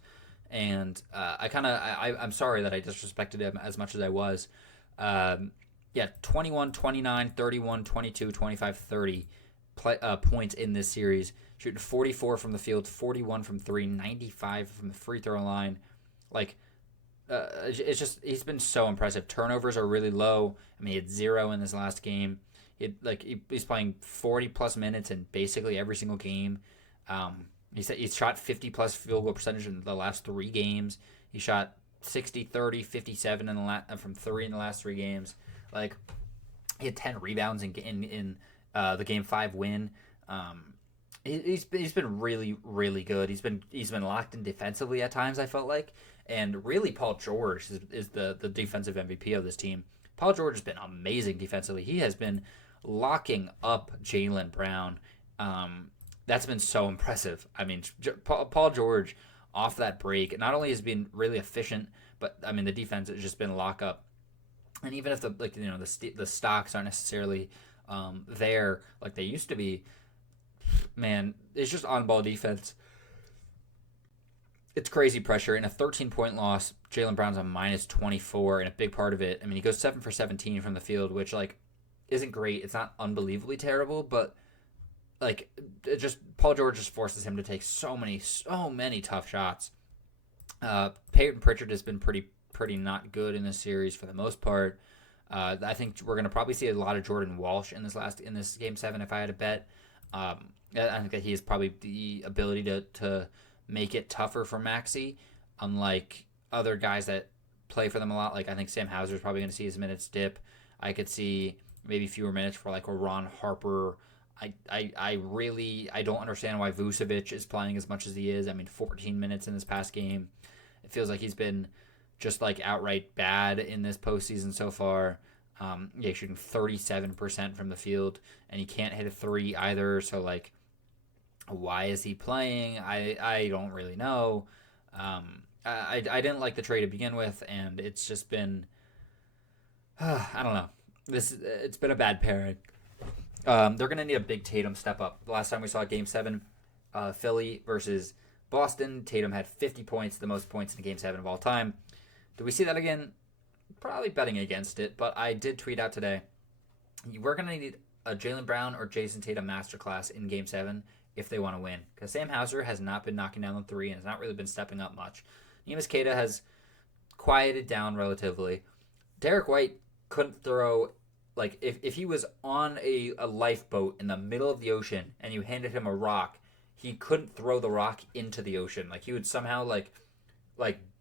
and I'm sorry that I disrespected him as much as I was. 21, 29, 31, 22, 25, 30 points in this series. Shooting 44 from the field, 41 from 3, 95 from the free throw line. It's just, he's been so impressive. Turnovers are really low. I mean, he had 0 in this last game. He's playing 40 plus minutes in basically every single game. He's shot 50 plus field goal percentage in the last 3 games. He shot 60, 30, 57 from 3 in the last 3 games. He had 10 rebounds in the Game 5 win. He's been really, really good. He's been locked in defensively at times, I felt like. And really, Paul George is the defensive MVP of this team. Paul George has been amazing defensively. He has been locking up Jaylen Brown. That's been so impressive. I mean, Paul George off that break not only has been really efficient, but I mean the defense has just been lock up. And even if the stocks aren't necessarily there like they used to be, man, it's just on-ball defense. It's crazy pressure. In a 13-point loss, Jaylen Brown's on minus 24, and a big part of it, I mean, he goes 7 for 17 from the field, which, isn't great. It's not unbelievably terrible, but, Paul George just forces him to take so many tough shots. Peyton Pritchard has been pretty not good in this series for the most part. I think we're going to probably see a lot of Jordan Walsh in this Game 7 if I had to bet. I think that he has probably the ability to make it tougher for Maxey, unlike other guys that play for them a lot. I think Sam Hauser is probably going to see his minutes dip. I could see maybe fewer minutes for a Ron Harper. I don't understand why Vucevic is playing as much as he is. I mean, 14 minutes in this past game. It feels like he's been just outright bad in this postseason so far. Shooting 37% from the field, and he can't hit a 3 either. So why is he playing? I don't really know. I didn't like the trade to begin with, and it's just been I don't know. It's been a bad pairing. They're gonna need a big Tatum step up. The last time we saw Game 7, Philly versus Boston, Tatum had 50 points, the most points in Game 7 of all time. Do we see that again? Probably betting against it, but I did tweet out today, we're going to need a Jaylen Brown or Jason Tatum masterclass in Game 7 if they want to win. Because Sam Hauser has not been knocking down the 3 and has not really been stepping up much. Neemias Queta has quieted down relatively. Derek White couldn't throw, if he was on a lifeboat in the middle of the ocean and you handed him a rock, he couldn't throw the rock into the ocean. He would somehow,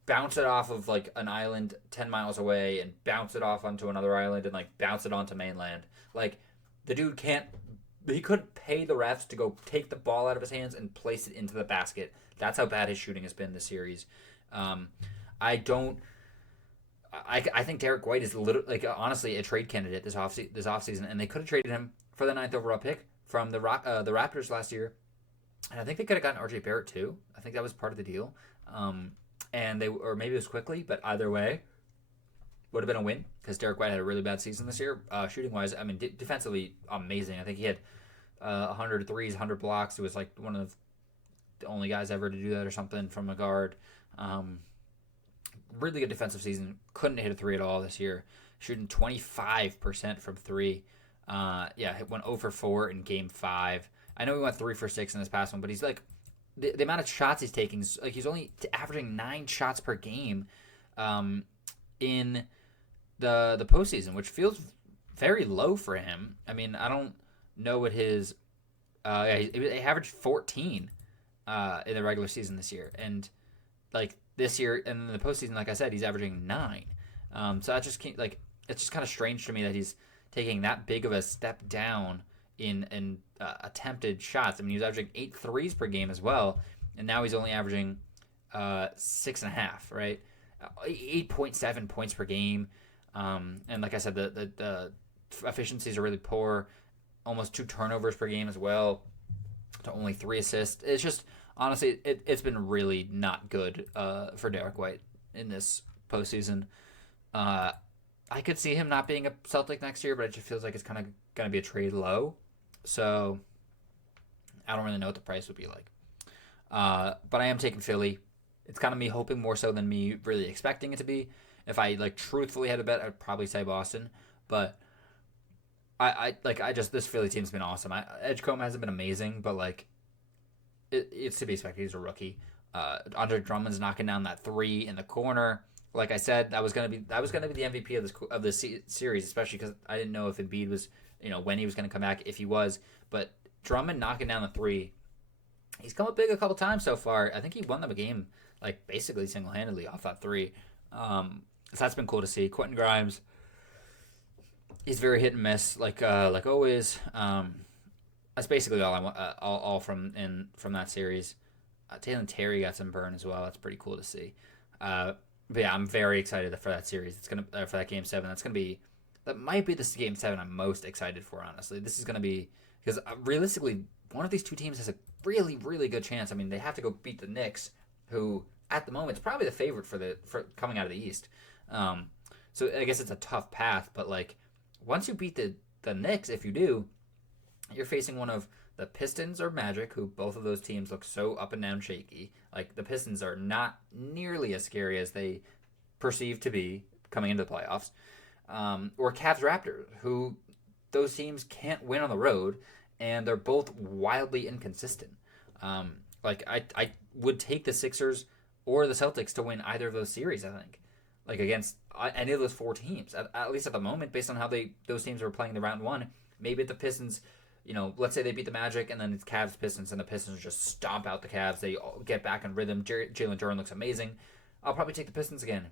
bounce it off of an island 10 miles away and bounce it off onto another island and bounce it onto mainland. The dude he couldn't pay the refs to go take the ball out of his hands and place it into the basket. That's how bad his shooting has been this series. I think Derek White is honestly a trade candidate this offseason, and they could have traded him for the 9th overall pick from the Raptors last year. And I think they could have gotten RJ Barrett too. I think that was part of the deal. Or maybe it was quickly, but either way, would have been a win because Derek White had a really bad season this year, shooting wise. I mean, defensively amazing. I think he had 100 threes, 100 blocks. It was like one of the only guys ever to do that or something from a guard. Um, really good defensive season. Couldn't hit a three at all this year. Shooting 25% from three. Went 0 for 4 in game 5. I know he went 3 for 6 in this past one, but he's like, the amount of shots he's taking, like he's only averaging 9 shots per game in the postseason, which feels very low for him. I mean, I don't know what his he averaged 14 in the regular season this year, and like this year and in the postseason, like I said, he's averaging 9. So that just can't, like, it's just kind of strange to me that he's taking that big of a step down in attempted shots. I mean, he was averaging 8 threes per game as well, and now he's only averaging 6.5, right? 8.7 points per game. And like I said, the efficiencies are really poor. Almost 2 turnovers per game as well, to only 3 assists. It's just, honestly, it's been really not good for Derek White in this postseason. I could see him not being a Celtic next year, but it just feels like it's kind of going to be a trade low. So I don't really know what the price would be like. But I am taking Philly. It's kind of me hoping more so than me really expecting it to be. If I like truthfully had a bet, I'd probably say Boston. But this Philly team's been awesome. Edgecombe hasn't been amazing, but like it's to be expected. He's a rookie. Andre Drummond's knocking down that 3 in the corner. Like I said, that was gonna be the MVP of this series, especially because I didn't know if Embiid was, when he was gonna come back, if he was. But Drummond knocking down the 3, he's come up big a couple times so far. I think he won the game like basically single handedly off that 3. So that's been cool to see. Quentin Grimes, he's very hit and miss, like always. That's basically all I want. All from that series. Taylor Terry got some burn as well. That's pretty cool to see. But yeah, I'm very excited for that series. It's gonna for that game 7. That might be the game 7 I'm most excited for. Honestly, this is gonna be, because realistically, one of these two teams has a really, really good chance. I mean, they have to go beat the Knicks, who at the moment is probably the favorite for coming out of the East. So I guess it's a tough path, but like once you beat the Knicks, if you do, you're facing one of the Pistons or Magic, who both of those teams look so up and down shaky. Like the Pistons are not nearly as scary as they perceive to be coming into the playoffs. Or Cavs Raptors, who those teams can't win on the road, and they're both wildly inconsistent. I would take the Sixers or the Celtics to win either of those series, I think. Like against any of those 4 teams, at least at the moment, based on how those teams were playing the round 1. Maybe the Pistons, let's say they beat the Magic, and then it's Cavs Pistons, and the Pistons just stomp out the Cavs. They all get back in rhythm. Jalen Duren looks amazing. I'll probably take the Pistons again.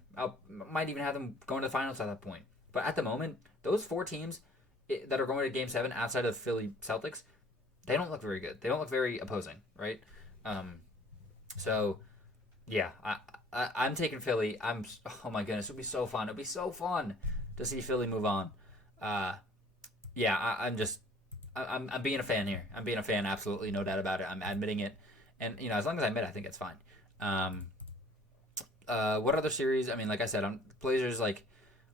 Might even have them going to the finals at that point. But at the moment, those 4 teams that are going to Game 7 outside of Philly Celtics, they don't look very good. They don't look very opposing, right? So yeah, I'm taking Philly. Oh my goodness, it would be so fun. It would be so fun to see Philly move on. I'm being a fan here. I'm being a fan, absolutely, no doubt about it. I'm admitting it, and as long as I admit, I think it's fine. What other series? I mean, like I said, Blazers. Like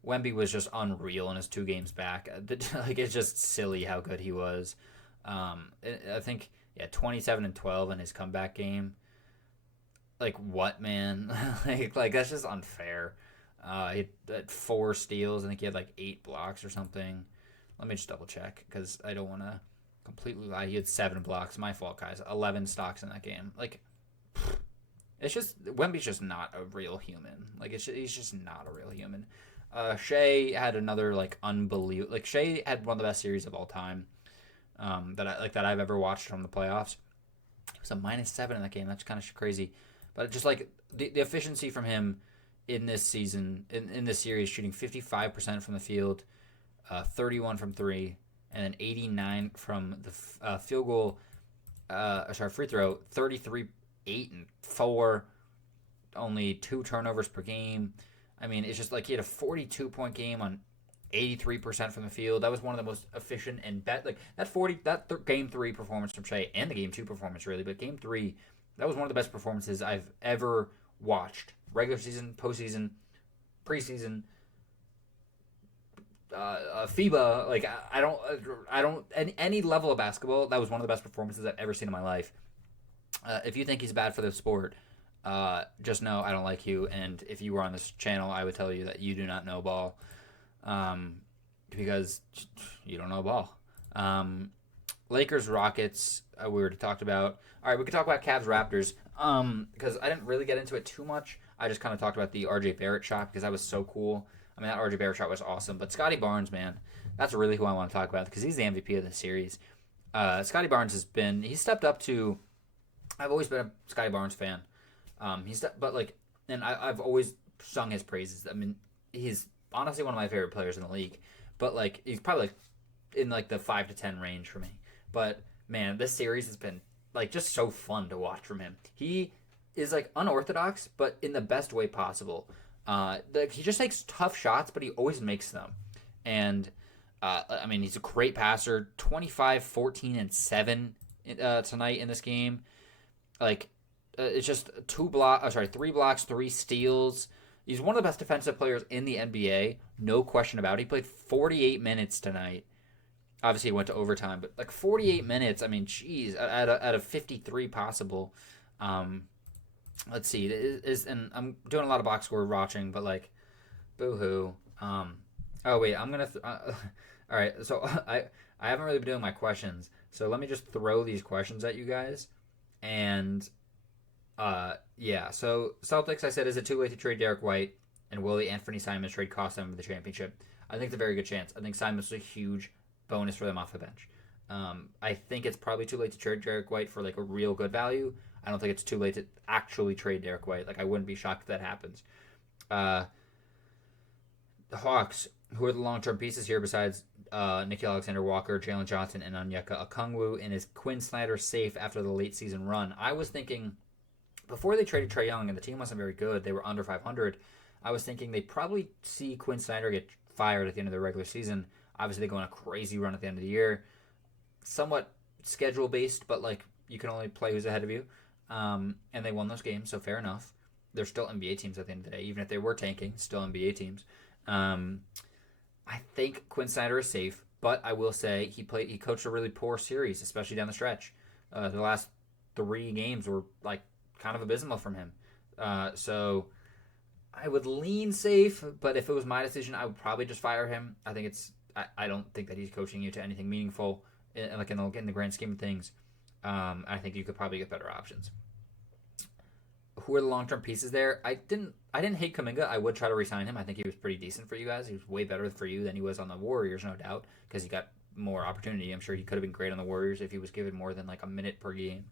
Wemby was just unreal in his 2 games back. Like it's just silly how good he was. I think 27 and 12 in his comeback game. Like what, man? like that's just unfair. He had 4 steals. I think he had like 8 blocks or something. Let me just double check because I don't want to completely lie. He had 7 blocks. My fault, guys. 11 stocks in that game. Like, it's just Wemby's just not a real human. Like he's just not a real human. Shea had another like unbelievable. Like Shea had one of the best series of all time. That I've ever watched from the playoffs. It was a -7 in that game. That's kind of crazy. But just like the efficiency from him in this season, in this series, shooting 55% from the field, 31 from 3, and then 89 from the field goal. Free throw, 33, 8 and 4, only 2 turnovers per game. I mean, it's just like he had a 42-point game on 83% from the field. That was one of the most efficient and game 3 performance from Shea, and the game 2 performance really, but game 3, that was one of the best performances I've ever watched. Regular season, postseason, preseason, FIBA. Like I don't any level of basketball. That was one of the best performances I've ever seen in my life. If you think he's bad for the sport, just know I don't like you. And if you were on this channel, I would tell you that you do not know ball, um, because you don't know ball. Lakers Rockets. We already talked about. All right, we could talk about Cavs Raptors. Because I didn't really get into it too much. I just kind of talked about the RJ Barrett shot because that was so cool. I mean, that RJ Barrett shot was awesome. But Scotty Barnes, man, that's really who I want to talk about because he's the MVP of the series. Scotty Barnes he's stepped up to. I've always been a Scotty Barnes fan. I've always sung his praises. I mean, he's honestly one of my favorite players in the league. But like, he's probably like in like the 5 to 10 range for me. But man, this series has been like just so fun to watch from him. He is like unorthodox, but in the best way possible. He just takes tough shots, but he always makes them. And I mean, he's a great passer. 25, 14, and 7 tonight in this game. Like, it's just 3 blocks, 3 steals. He's one of the best defensive players in the NBA, no question about it. He played 48 minutes tonight. Obviously, he went to overtime, but like 48 minutes. I mean, geez, out of 53 possible. Let's see, and I'm doing a lot of box score watching, but like, boo-hoo. Oh wait, I'm gonna. All right, so I haven't really been doing my questions, so let me just throw these questions at you guys, and yeah. So Celtics, I said, is it too late to trade Derek White, and will the Anthony Simons trade cost them the championship? I think it's a very good chance. I think Simons is a huge bonus for them off the bench. I think it's probably too late to trade Derek White for like a real good value. I don't think it's too late to actually trade Derek White. Like, I wouldn't be shocked if that happens. The Hawks, who are the long-term pieces here besides Nikhil Alexander-Walker, Jalen Johnson, and Onyeka Okongwu, and is Quinn Snyder safe after the late season run? I was thinking, before they traded Trae Young and the team wasn't very good, they were under 500, I was thinking they'd probably see Quinn Snyder get fired at the end of the regular season. Obviously, they go on a crazy run at the end of the year. Somewhat schedule-based, but like, you can only play who's ahead of you. And they won those games, so fair enough. They're still NBA teams at the end of the day. Even if they were tanking, still NBA teams. I think Quinn Snyder is safe, but I will say he coached a really poor series, especially down the stretch. The last 3 games were like kind of abysmal from him. So I would lean safe, but if it was my decision, I would probably just fire him. I don't think that he's coaching you to anything meaningful, in the grand scheme of things. I think you could probably get better options. Who are the long-term pieces there? I didn't hate Kuminga. I would try to re-sign him. I think he was pretty decent for you guys. He was way better for you than he was on the Warriors, no doubt, because he got more opportunity. I'm sure he could have been great on the Warriors if he was given more than like a minute per game.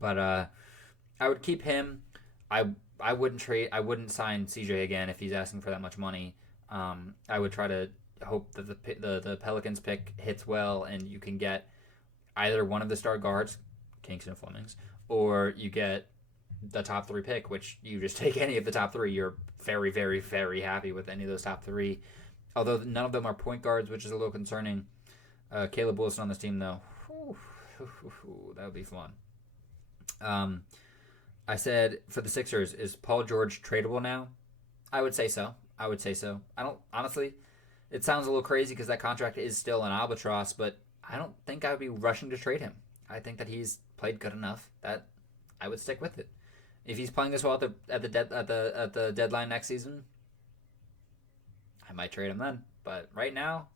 But I would keep him. I wouldn't sign CJ again if he's asking for that much money. I would try to hope that the Pelicans pick hits well and you can get either one of the star guards, Kingston and Flemings, or you get the top 3 pick, which you just take any of the top 3. You're very, very, very happy with any of those top 3. Although none of them are point guards, which is a little concerning. Caleb Wilson on this team, though. That would be fun. I said for the Sixers, is Paul George tradable now? I would say so. I don't, honestly, it sounds a little crazy because that contract is still an albatross, but I don't think I would be rushing to trade him. I think that he's played good enough that I would stick with it. If he's playing this well at the deadline next season, I might trade him then. But right now,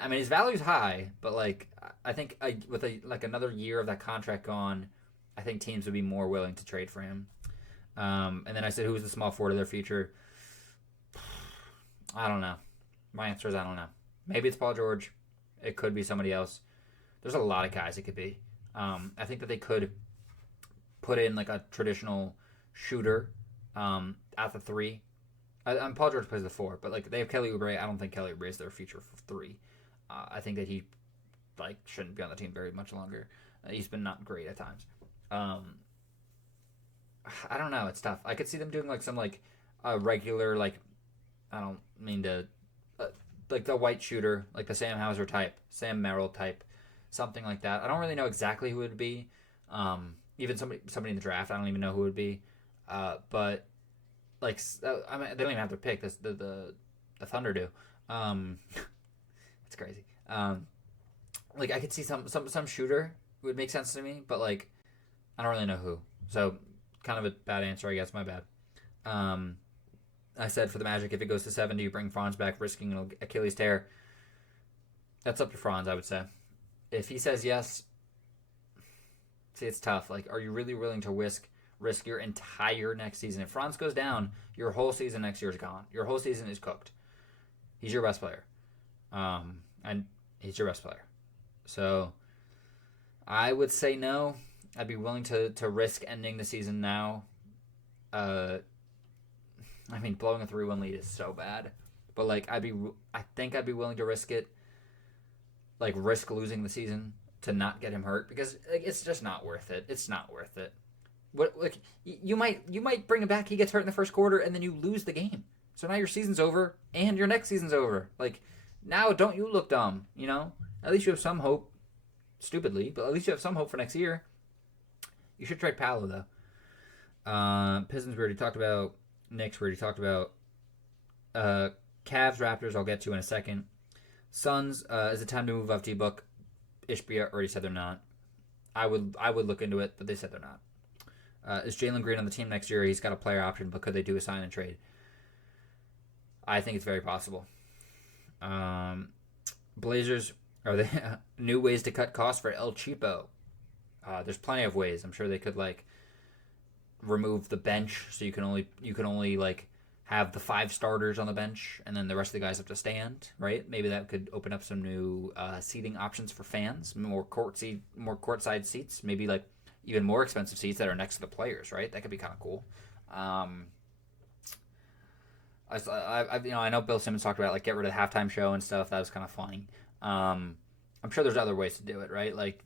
I mean, his value's high, but like I think with another year of that contract gone, I think teams would be more willing to trade for him. And then I said, who's the small forward of their future? I don't know. My answer is I don't know. Maybe it's Paul George. It could be somebody else. There's a lot of guys it could be. I think that they could put in like a traditional shooter at the 3. Paul George plays the 4, but like they have Kelly Oubre. I don't think Kelly Oubre is their future for 3. I think that he like shouldn't be on the team very much longer. He's been not great at times. I don't know. It's tough. I could see them doing like some like a regular like I don't mean to like the white shooter, like the Sam Hauser type, Sam Merrill type, something like that. I don't really know exactly who it would be. Even somebody in the draft, I don't even know who it would be. But like I mean, they don't even have their pick. The Thunder do. Um, it's crazy. Like I could see some shooter would make sense to me, but like I don't really know who. So kind of a bad answer, I guess. My bad. Um, I said for the Magic, if it goes to 7, do you bring Franz back, risking an Achilles tear? That's up to Franz, I would say. If he says yes, see, it's tough. Like, are you really willing to risk your entire next season? If Franz goes down, your whole season next year is gone. Your whole season is cooked. He's your best player, and he's your best player. So I would say no. I'd be willing to risk ending the season now. Uh, I mean, blowing a 3-1 lead is so bad, but like I think I'd be willing to risk it. Like risk losing the season to not get him hurt because like, it's just not worth it. It's not worth it. What like you might bring him back. He gets hurt in the first quarter and then you lose the game. So now your season's over and your next season's over. Like now, don't you look dumb? You know, at least you have some hope. Stupidly, but at least you have some hope for next year. You should trade Paolo though. Pistons we already talked about. Knicks we already talked about. Cavs Raptors I'll get to in a second. Suns, is it time to move off D-Book? Ishbia already said they're not. I would look into it, but they said they're not. Is Jalen Green on the team next year? He's got a player option, but could they do a sign and trade? I think it's very possible. Blazers, are they new ways to cut costs for El Cheapo? There's plenty of ways. I'm sure they could like remove the bench so you can only like have the 5 starters on the bench and then the rest of the guys have to stand, right? Maybe that could open up some new seating options for fans, more courtside seats, maybe like even more expensive seats that are next to the players, right? That could be kind of cool. I know Bill Simmons talked about like get rid of the halftime show and stuff. That was kind of funny. I'm sure there's other ways to do it, right? Like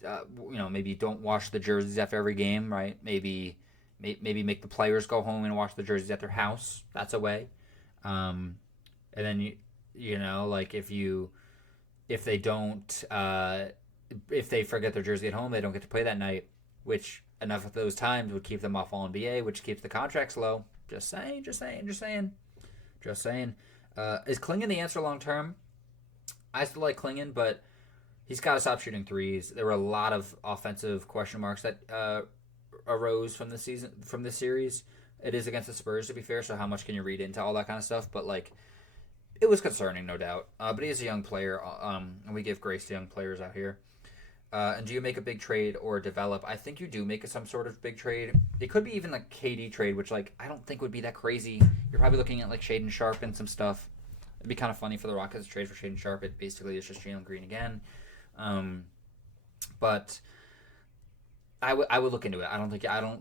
maybe don't wash the jerseys after every game, right? Maybe make the players go home and wash the jerseys at their house. That's a way. And then like if they don't if they forget their jersey at home, they don't get to play that night. Which enough of those times would keep them off All NBA, which keeps the contracts low. Just saying. Is Klingon the answer long term? I still like Klingon, but he's got to stop shooting threes. There were a lot of offensive question marks that arose from this series. It is against the Spurs, to be fair, so how much can you read into all that kind of stuff? But like, it was concerning, no doubt. But he is a young player, and we give grace to young players out here. And do you make a big trade or develop? I think you do make some sort of big trade. It could be even like KD trade, which like I don't think would be that crazy. You're probably looking at like Shaden Sharp and some stuff. It'd be kind of funny for the Rockets to trade for Shaden Sharp. It basically is just Jalen Green again. But I would look into it. I don't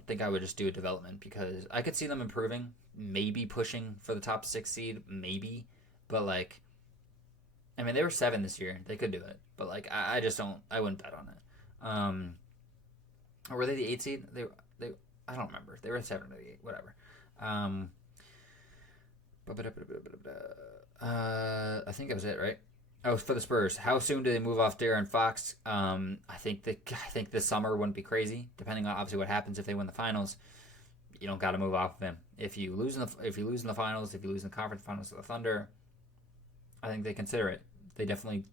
think I would just do a development because I could see them improving, maybe pushing for the top 6 seed, maybe. But like, I mean, they were 7 this year. They could do it, but like, I just don't. I wouldn't bet on it. Or were they the 8 seed? They I don't remember. They were 7 or 8, whatever. I think that was it, right? Oh, for the Spurs. How soon do they move off De'Aaron Fox? I think this summer wouldn't be crazy, depending on obviously what happens if they win the finals. You don't got to move off of him. If you lose in the finals, if you lose in the conference finals to the Thunder, I think they consider it. They definitely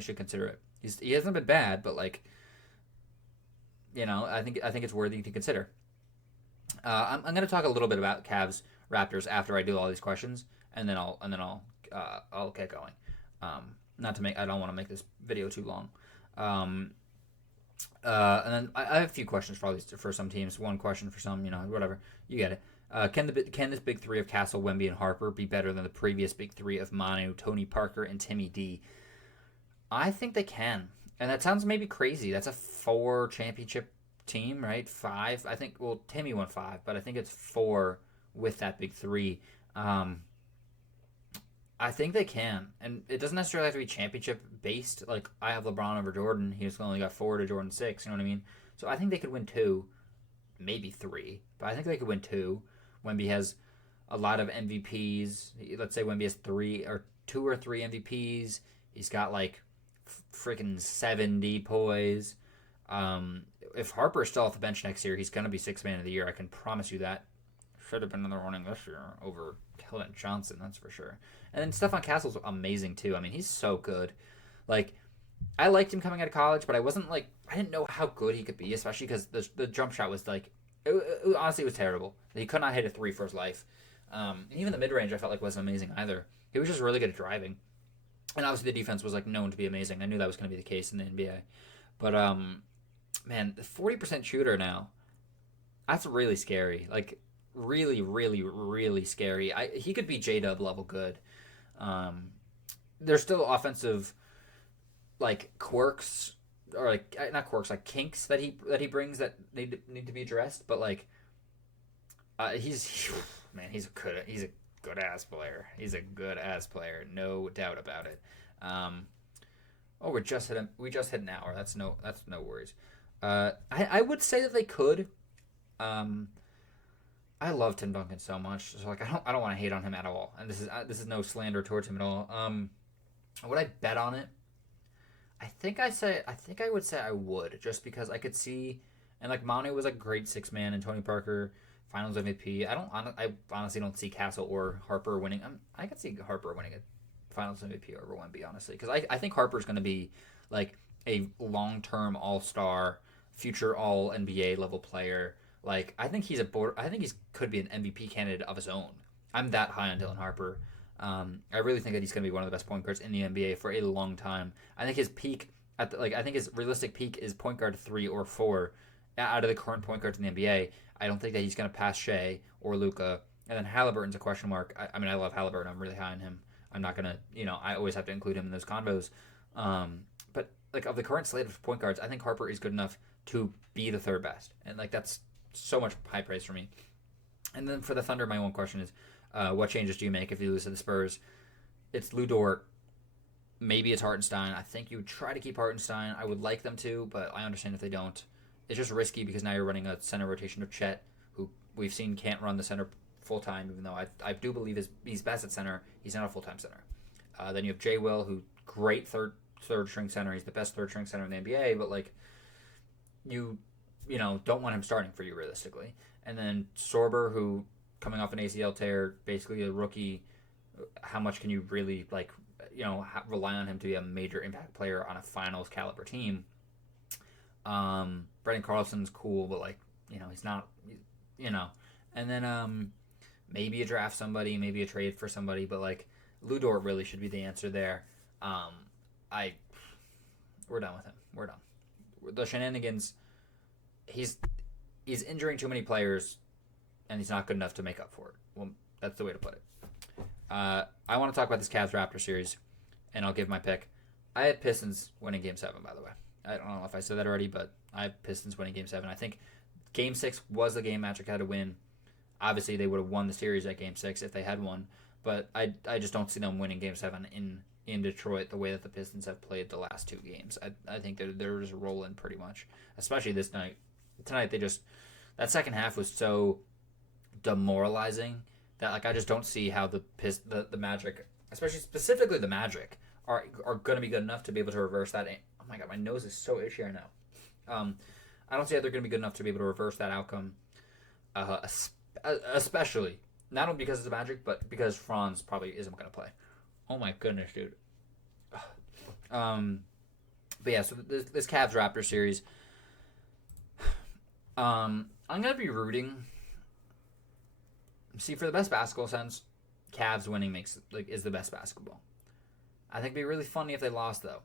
should consider it. He hasn't been bad, but like, I think it's worthy to consider. I'm going to talk a little bit about Cavs Raptors after I do all these questions, and then I'll get going. I don't want to make this video too long. And then I have a few questions for some teams. One question for some, whatever. You get it. Can this big 3 of Castle, Wemby, and Harper be better than the previous big 3 of Manu, Tony Parker, and Timmy D? I think they can. And that sounds maybe crazy. That's a 4 championship team, right? 5. I think, well, Timmy won 5, but I think it's 4 with that big 3. I think they can. And it doesn't necessarily have to be championship based. Like, I have LeBron over Jordan. He's only got 4 to Jordan 6. You know what I mean? So I think they could win 2, maybe 3. But I think they could win 2. Wemby has a lot of MVPs. Let's say Wemby has 2 or 3 MVPs. He's got like freaking 70 poise. If Harper's still off the bench next year, he's going to be 6th man of the year. I can promise you that should have been in the running this year over Keldon Johnson, that's for sure. And then Stephon Castle's amazing too. I mean, he's so good. Like, I liked him coming out of college, but I wasn't like I didn't know how good he could be, especially because the jump shot was like honestly it was terrible. He could not hit a three for his life. And even the mid range I felt like wasn't amazing either. He was just really good at driving, and obviously the defense was like known to be amazing. I knew that was going to be the case in the NBA, but man, the 40% shooter now, that's really scary. Like really, really, really scary. He could be J-Dub level good. There's still offensive like quirks or like not quirks like kinks that he brings that need to be addressed, but like he's man he's a good ass player. He's a good ass player, no doubt about it. Oh, we just hit an hour. That's no worries. I would say that they could. I love Tim Duncan so much, so like I don't want to hate on him at all, and this is no slander towards him at all. Would I bet on it? I think I would say I would, just because I could see, and like Manu was a great six man, and Tony Parker Finals MVP. I honestly don't see Castle or Harper winning. I could see Harper winning a Finals MVP over Wemby, honestly, because I think Harper's going to be like a long term All Star, future All NBA level player. Like I think I think could be an MVP candidate of his own. I'm that high on Dylan Harper. I really think that he's going to be one of the best point guards in the NBA for a long time. I think his peak I think his realistic peak is point guard 3 or 4 out of the current point guards in the NBA. I don't think that he's going to pass Shea or Luka. And then Halliburton's a question mark. I mean, I love Halliburton. I'm really high on him. I'm not going to, I always have to include him in those convos. But like of the current slate of point guards, I think Harper is good enough to be the third best. And like that's so much high praise for me. And then for the Thunder, my one question is, what changes do you make if you lose to the Spurs? It's Lou Dort. Maybe it's Hartenstein. I think you would try to keep Hartenstein. I would like them to, but I understand if they don't. It's just risky because now you're running a center rotation of Chet, who we've seen can't run the center full time, even though I do believe he's best at center. He's not a full time center. Then you have Jay Will, who great third string center. He's the best third string center in the NBA, but like you don't want him starting for you realistically. And then Sorber, who coming off an ACL tear, basically a rookie. How much can you really rely on him to be a major impact player on a finals caliber team? Brendan Carlson's cool, but he's not, And then maybe you draft somebody, maybe a trade for somebody, but like Lou Dort really should be the answer there. We're done with him. We're done. The shenanigans. He's injuring too many players, and he's not good enough to make up for it. Well, that's the way to put it. I want to talk about this Cavs-Raptors series, and I'll give my pick. I had Pistons winning Game 7, by the way. I don't know if I said that already, but I have Pistons winning Game 7. I think Game 6 was the game Magic had to win. Obviously, they would have won the series at Game 6 if they had won, but I just don't see them winning Game 7 in Detroit the way that the Pistons have played the last two games. I think they're just rolling pretty much, especially this night. Tonight, that second half was so demoralizing that I just don't see how the Magic, especially specifically the Magic, are going to be good enough to be able to reverse that. Oh my god, my nose is so itchy right now. I don't see how they're going to be good enough to be able to reverse that outcome, especially not only because of the Magic, but because Franz probably isn't going to play. Oh my goodness, dude. But yeah, so this Cavs Raptors series, I'm gonna be rooting. See, for the best basketball sense, Cavs winning is the best basketball. I think it'd be really funny if they lost though.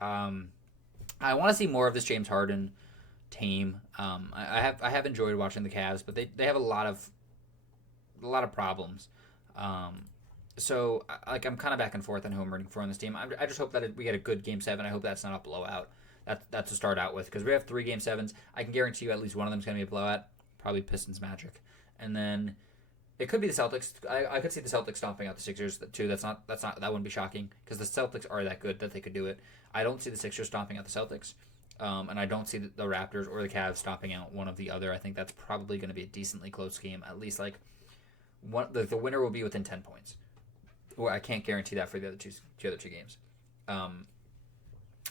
I want to see more of this James Harden team. I have enjoyed watching the Cavs, but they have a lot of problems. So I'm kind of back and forth on who I'm rooting for on this team. I just hope that we get a good Game 7. I hope that's not a blowout. That's to start out with, because we have 3 Game 7s. I can guarantee you at least one of them is going to be a blowout. Probably Pistons Magic, and then it could be the Celtics. I could see the Celtics stomping out the Sixers too. That wouldn't be shocking because the Celtics are that good that they could do it. I don't see the Sixers stomping out the Celtics, and I don't see the Raptors or the Cavs stomping out one of the other. I think that's probably going to be a decently close game. At least the winner will be within 10 points. Well, I can't guarantee that for the other two games.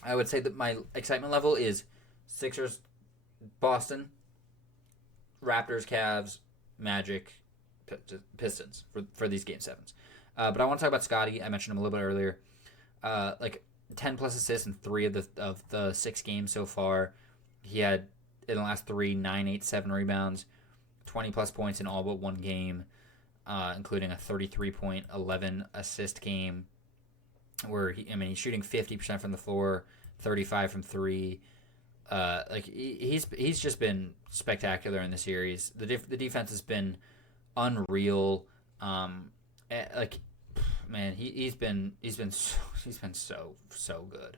I would say that my excitement level is Sixers, Boston, Raptors, Cavs, Magic, Pistons for these game sevens. But I want to talk about Scotty. I mentioned him a little bit earlier. Like 10 plus assists in 3 of the 6 games so far. He had in the last 3 9, 8, 7 rebounds, 20 plus points in all but one game, including a 33.11 assist game where he's shooting 50% from the floor, 35 from 3. Like he's just been spectacular in the series. The defense has been unreal. Like man, he's been so good.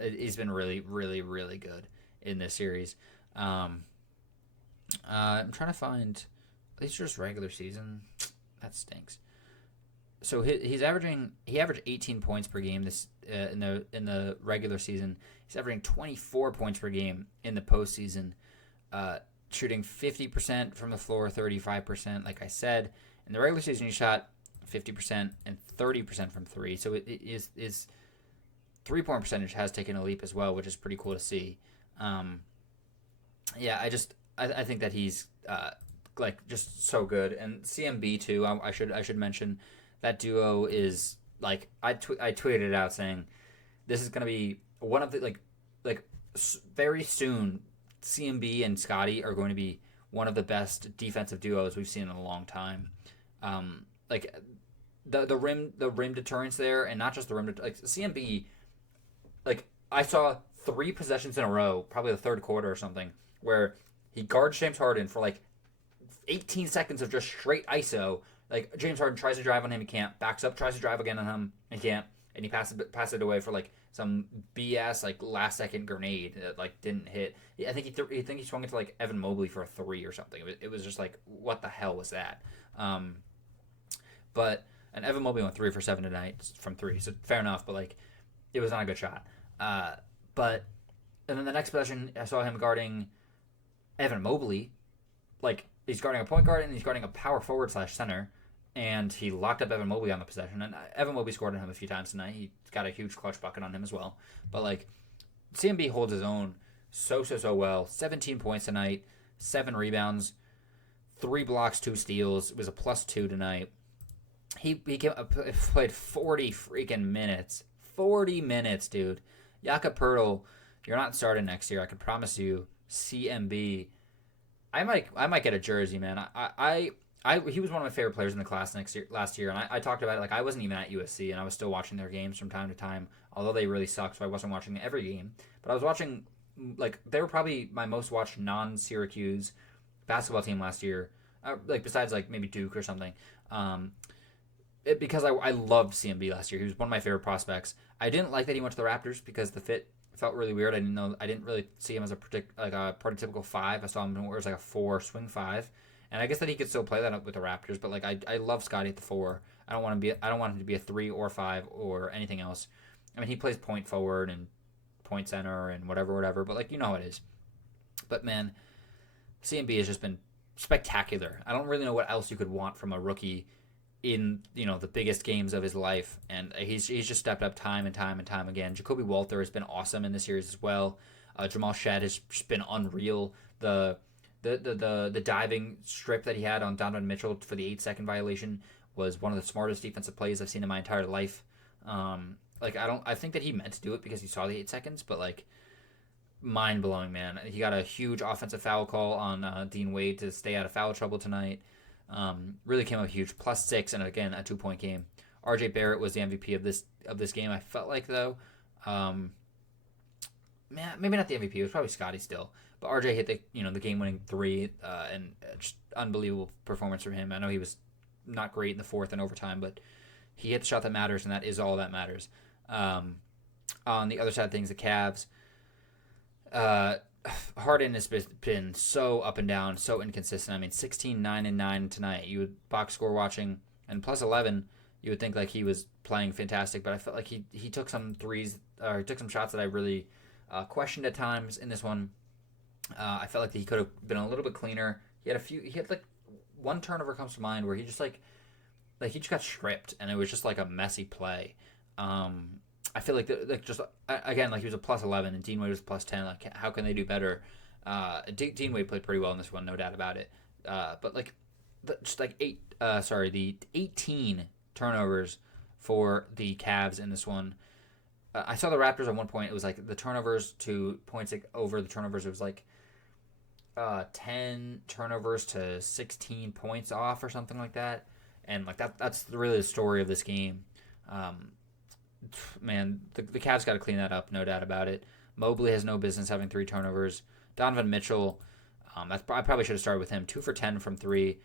He's been really really good in this series. I'm trying to find. These are just regular season. That stinks. So he averaged 18 points per game this in the regular season. He's averaging 24 points per game in the postseason, shooting 50% from the floor, 35%. Like I said, in the regular season, he shot 50% and 30% from 3. So his 3-point percentage has taken a leap as well, which is pretty cool to see. Yeah, I think that he's like just so good, and CMB too. I should mention that duo is like I tweeted it out saying this is gonna be one of the like very soon. CMB and Scotty are going to be one of the best defensive duos we've seen in a long time. Like the rim deterrence there, and not just the rim. Like CMB, like I saw 3 possessions in a row, probably the third quarter or something, where he guards James Harden for like 18 seconds of just straight ISO. Like James Harden tries to drive on him, he can't. Backs up, tries to drive again on him, he can't. And he passes it away for like some BS like last second grenade that like didn't hit. I think he swung it to like Evan Mobley for a 3 or something. It was just like, what the hell was that? But and Evan Mobley went 3 for 7 tonight from 3, so fair enough. But like, it was not a good shot. But and then the next possession, I saw him guarding Evan Mobley. Like he's guarding a point guard and he's guarding a power forward / center. And he locked up Evan Mobley on the possession. And Evan Mobley scored on him a few times tonight. He got a huge clutch bucket on him as well. But, like, CMB holds his own so well. 17 points tonight, 7 rebounds, 3 blocks, 2 steals. It was a +2 tonight. He played 40 freaking minutes. 40 minutes, dude. Jakob Poeltl, you're not starting next year. I can promise you. CMB. I might get a jersey, man. He was one of my favorite players in the class last year, and I talked about it. Like I wasn't even at USC, and I was still watching their games from time to time. Although they really sucked, so I wasn't watching every game. But I was watching, like they were probably my most watched non-Syracuse basketball team last year. Like besides like maybe Duke or something. Because I loved CMB last year. He was one of my favorite prospects. I didn't like that he went to the Raptors because the fit felt really weird. I didn't really see him as a prototypical 5. I saw him as like a 4 swing 5. And I guess that he could still play that up with the Raptors, but like I love Scotty at the 4. I don't want him to be a 3 or 5 or anything else. I mean, he plays point forward and point center and whatever. But like you know how it is. But man, CMB has just been spectacular. I don't really know what else you could want from a rookie in the biggest games of his life, and he's just stepped up time and time again. Jacoby Walter has been awesome in the series as well. Jamal Shad has just been unreal. The diving strip that he had on Donovan Mitchell for the 8-second violation was one of the smartest defensive plays I've seen in my entire life. I think that he meant to do it because he saw the 8 seconds, but like mind blowing, man. He got a huge offensive foul call on Dean Wade to stay out of foul trouble tonight. Really came up huge, +6, and again a 2-point game. RJ Barrett was the MVP of this game. I felt like though, man, maybe not the MVP. It was probably Scotty still. But RJ hit the game-winning 3, and just unbelievable performance from him. I know he was not great in the 4th and overtime, but he hit the shot that matters, and that is all that matters. On the other side of things, the Cavs, Harden has been so up and down, so inconsistent. I mean, 16, 9, and 9 tonight. You would box score watching, and +11, you would think like he was playing fantastic, but I felt like he took some threes, or he took some shots that I really questioned at times in this one. I felt like he could have been a little bit cleaner. He had like one turnover comes to mind where he just like he just got stripped, and it was just like a messy play. I feel like again, like he was a +11 and Dean Wade was +10. Like how can they do better? Dean Wade played pretty well in this one, no doubt about it. But like just like the 18 turnovers for the Cavs in this one. I saw the Raptors at one point. It was like the turnovers to points like, over the turnovers. It was like 10 turnovers to 16 points off or something like that. And like that's really the story of this game. Um, Man, the Cavs got to clean that up, no doubt about it. Mobley has no business having 3 turnovers. Donovan Mitchell, I probably should have started with him. 2 for 10 from three.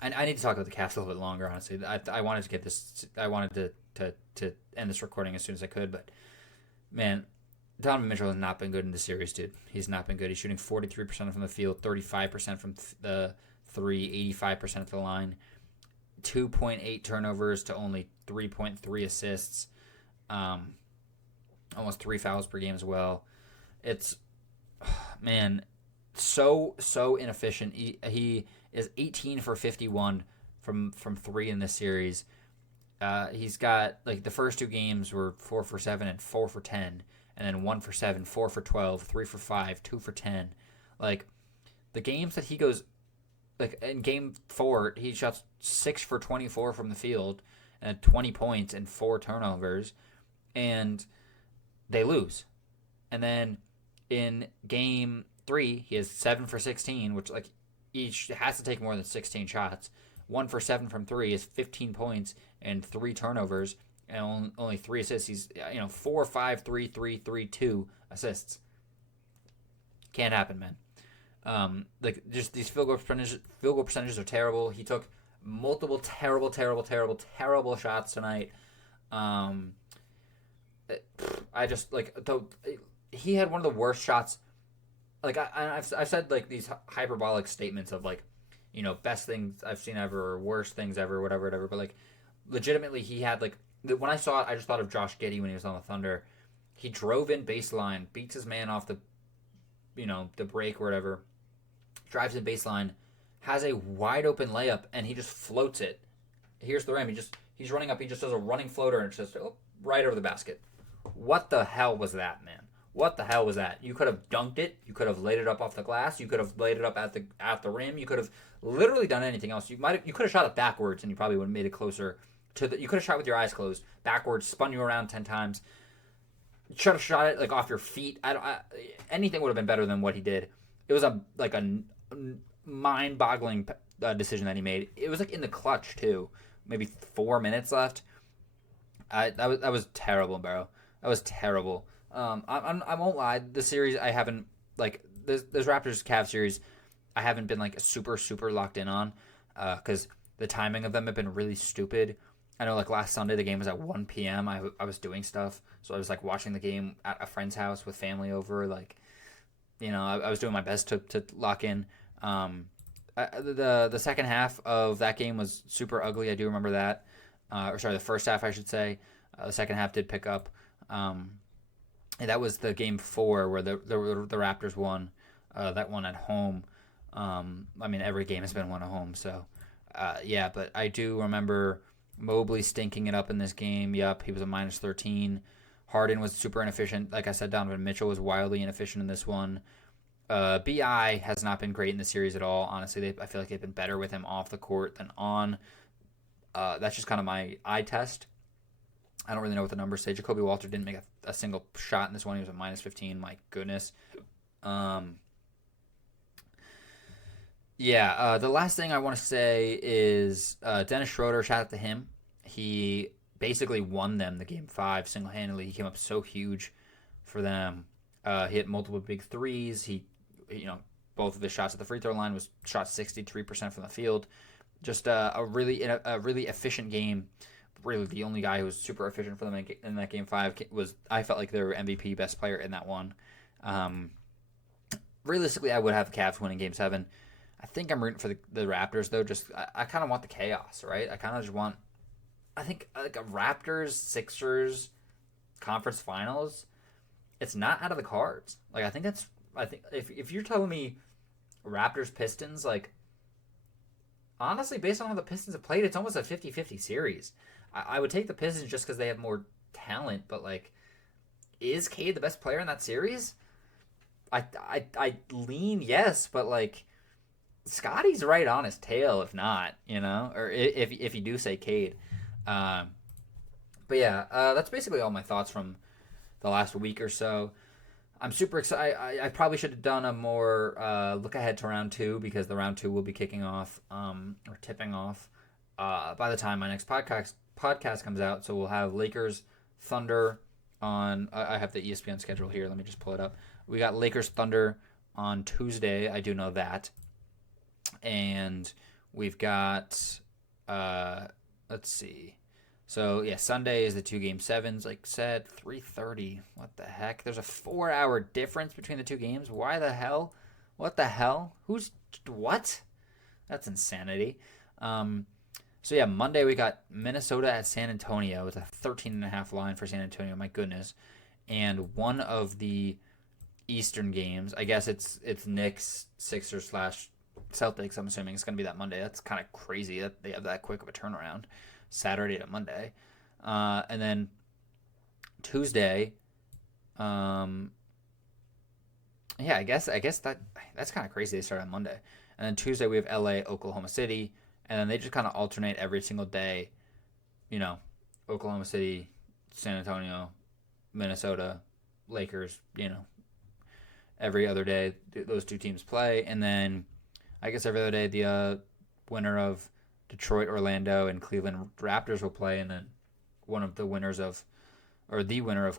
I need to talk about the Cavs a little bit longer, honestly. I wanted to get this. I wanted to end this recording as soon as I could, but man, Donovan Mitchell has not been good in the series, dude. He's not been good. He's shooting 43% from the field, 35% from the three, 85% at the line, 2.8 turnovers to only 3.3 assists, almost 3 fouls per game as well. It's man, so inefficient. He is 18 for 51 from three in this series. He's got like the first 2 games were 4 for 7 and 4 for 10, and then 1 for 7, 4 for 12, 3 for 5, 2 for 10. Like the games that he goes like in game 4, he shot 6 for 24 from the field and 20 points and 4 turnovers, and they lose. And then in game 3, he has 7 for 16, which like each has to take more than 16 shots. 1 for 7 from 3 is 15 points and 3 turnovers and only 3 assists. He's 4, 5, 3, 3, 3, 2 assists. Can't happen, man. Like just these field goal percentages are terrible. He took multiple terrible shots tonight. I just like he had one of the worst shots. Like I've said like these hyperbolic statements of like, best things I've seen ever or worst things ever, whatever. But like, legitimately, he had like when I saw it, I just thought of Josh Giddey when he was on the Thunder. He drove in baseline, beats his man off the break or whatever, drives in baseline, has a wide open layup, and he just floats it. Here's the rim. He's running up. He just does a running floater, and it's just right over the basket. What the hell was that, man? What the hell was that? You could have dunked it. You could have laid it up off the glass. You could have laid it up at the rim. You could have literally done anything else. You could have shot it backwards, and you probably would have made it closer to the. You could have shot with your eyes closed, backwards, spun you around 10 times. You should have shot it like off your feet. Anything would have been better than what he did. It was a mind-boggling decision that he made. It was like in the clutch too. Maybe 4 minutes left. That was terrible, bro. That was terrible. I won't lie. The series I haven't like this Raptors Cavs series. I haven't been like super locked in on because the timing of them have been really stupid. I know like last Sunday the game was at 1 p.m. I was doing stuff, so I was like watching the game at a friend's house with family over. Like, I was doing my best to lock in. The second half of that game was super ugly. I do remember that. The first half I should say. The second half did pick up. And that was the game 4 where the Raptors won. That one at home. Every game has been won at home. So, but I do remember Mobley stinking it up in this game. Yup, he was a minus 13. Harden was super inefficient. Like I said, Donovan Mitchell was wildly inefficient in this one. BI has not been great in the series at all. Honestly, I feel like they've been better with him off the court than on. That's just kind of my eye test. I don't really know what the numbers say. Jacoby Walter didn't make a single shot in this one. He was a minus 15. My goodness. The last thing I want to say is Dennis Schroeder, shout out to him. He basically won them the game 5 single-handedly. He came up so huge for them. He hit multiple big threes. He both of his shots at the free throw line was shot 63% from the field. Just a really efficient game. Really, the only guy who was super efficient for them in that game 5 was, I felt like, their MVP, best player in that one. Realistically, I would have the Cavs winning game 7. I think I'm rooting for the Raptors, though. Just I kind of want the chaos, right? I kind of just want, I think, like a Raptors Sixers conference finals. It's not out of the cards. Like I think if you're telling me Raptors Pistons, like honestly, based on how the Pistons have played, it's almost a 50-50 series. I would take the Pistons just because they have more talent, but like, is Cade the best player in that series? I lean yes, but like Scotty's right on his tail, if not, or if you do say Cade. Um, but yeah, that's basically all my thoughts from the last week or so. I'm super excited. I probably should have done a more look ahead to round two because the round two will be kicking off or tipping off by the time my next podcast comes out. So we'll have Lakers Thunder on. I have the ESPN schedule here. Let me just pull it up. We got Lakers Thunder on Tuesday. I do know that, and we've got let's see. So yeah, Sunday is the 2-game sevens. Like said, 3:30. What the heck? There's a 4-hour difference between the two games. Why the hell? What the hell? Who's what? That's insanity. So yeah, Monday we got Minnesota at San Antonio. It's a 13.5 line for San Antonio. My goodness. And one of the Eastern games, I guess it's Knicks, Sixers slash Celtics. I'm assuming it's gonna be that Monday. That's kind of crazy that they have that quick of a turnaround. Saturday to Monday, and then Tuesday. Yeah, I guess that's kind of crazy. They start on Monday, and then Tuesday we have LA, Oklahoma City, and then they just kind of alternate every single day. Oklahoma City, San Antonio, Minnesota, Lakers. Every other day those two teams play, and then I guess every other day the winner of Detroit, Orlando, and Cleveland Raptors will play, and then one of the winners of, or the winner of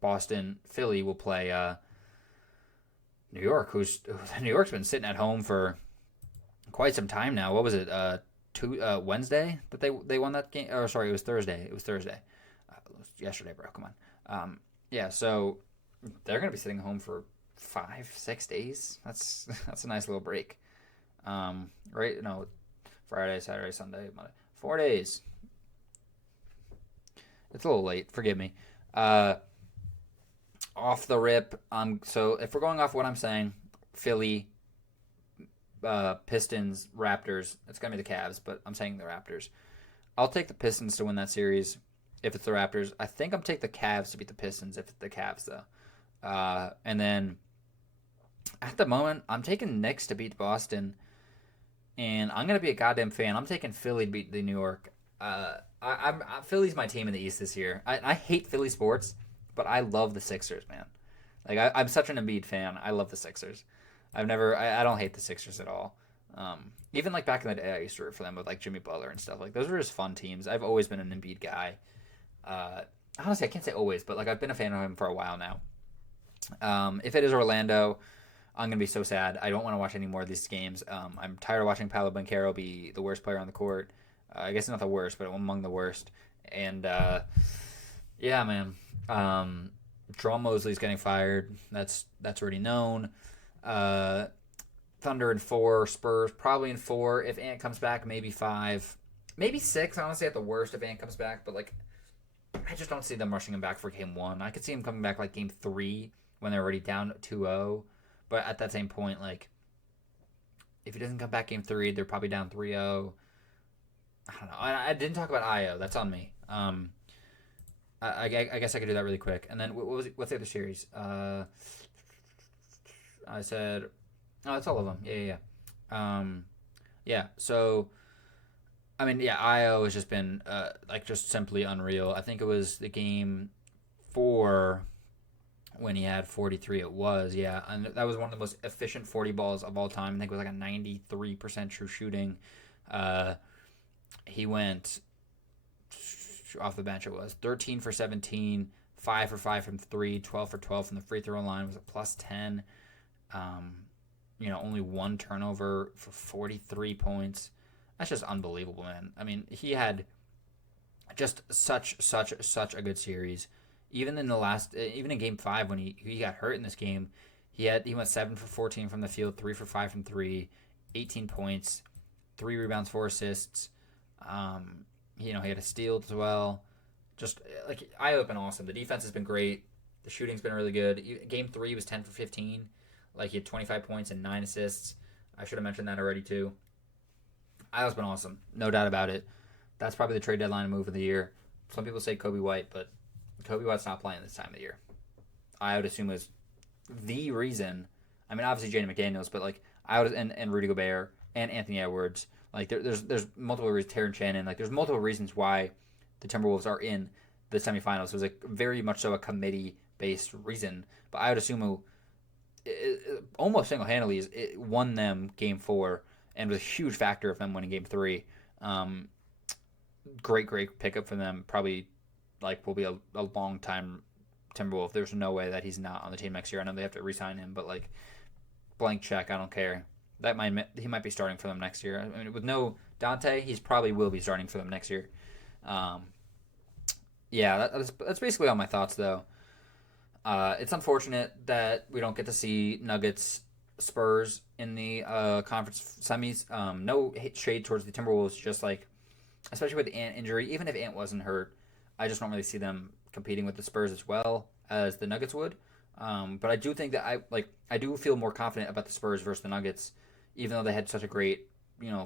Boston, Philly will play New York. New York's been sitting at home for quite some time now. What was it? Wednesday that they won that game. Or sorry, it was Thursday. It was Thursday. It was yesterday, bro. Come on. Yeah. So they're gonna be sitting home for 5-6 days. That's a nice little break. Right? No. Friday, Saturday, Sunday, Monday. 4 days. It's a little late. Forgive me. Off the rip. So if we're going off what I'm saying, Philly, Pistons, Raptors. It's gonna be the Cavs, but I'm saying the Raptors. I'll take the Pistons to win that series if it's the Raptors. I think I'm taking the Cavs to beat the Pistons if it's the Cavs though. And then at the moment, I'm taking Knicks to beat Boston. And I'm gonna be a goddamn fan. I'm taking Philly to beat the New York. Philly's my team in the East this year. I hate Philly sports, but I love the Sixers, man. Like I'm such an Embiid fan. I love the Sixers. I don't hate the Sixers at all. Even like back in the day, I used to root for them with like Jimmy Butler and stuff. Like those were just fun teams. I've always been an Embiid guy. Honestly, I can't say always, but like I've been a fan of him for a while now. If it is Orlando, I'm going to be so sad. I don't want to watch any more of these games. I'm tired of watching Paolo Banchero be the worst player on the court. I guess not the worst, but among the worst. And, yeah, man. Jamal Mosley's getting fired. That's already known. Thunder in 4. Spurs probably in 4. If Ant comes back, maybe 5. Maybe 6, honestly, at the worst if Ant comes back. But, like, I just don't see them rushing him back for game 1. I could see him coming back, like, game 3 when they're already down 2-0. But at that same point, like, if he doesn't come back game 3, they're probably down 3-0. I don't know. I didn't talk about Io. That's on me. I guess I could do that really quick. And then what's the other series? I said, oh, it's all of them. Yeah. So, I mean, yeah, Io has just been just simply unreal. I think it was the game 4. When he had 43, it was, yeah. And that was one of the most efficient 40 balls of all time. I think it was like a 93% true shooting. He went off the bench, it was 13 for 17, 5 for 5 from 3, 12 for 12 from the free throw line, was a plus 10. Only one turnover for 43 points. That's just unbelievable, man. I mean, he had just such a good series. Even in game 5 when he got hurt in this game, he went 7 for 14 from the field, 3 for 5 from 3, 18 points, 3 rebounds, 4 assists. He had a steal as well. Just like Io's been awesome. The defense has been great. The shooting's been really good. Game 3 was 10 for 15. Like he had 25 points and 9 assists. I should have mentioned that already too. Io's been awesome, no doubt about it. That's probably the trade deadline move of the year. Some people say Kobe White, but Kobe White's not playing this time of the year. I would assume is the reason. I mean, obviously Jaden McDaniels, but like and Rudy Gobert and Anthony Edwards. Like there's multiple reasons. Terrence Shannon. Like there's multiple reasons why the Timberwolves are in the semifinals. It was like very much so a committee based reason. But I would assume almost single handedly won them Game 4 and was a huge factor of them winning Game 3. Great pickup for them. Probably like will be a long time Timberwolf. There's no way that he's not on the team next year. I know they have to re-sign him, but like blank check, I don't care. He might be starting for them next year. I mean, with no Dante, he's probably will be starting for them next year. Yeah, that's basically all my thoughts though. It's unfortunate that we don't get to see Nuggets Spurs in the conference semis. No shade towards the Timberwolves, just like especially with the Ant injury. Even if Ant wasn't hurt, I just don't really see them competing with the Spurs as well as the Nuggets would. But I do think that I do feel more confident about the Spurs versus the Nuggets, even though they had such a great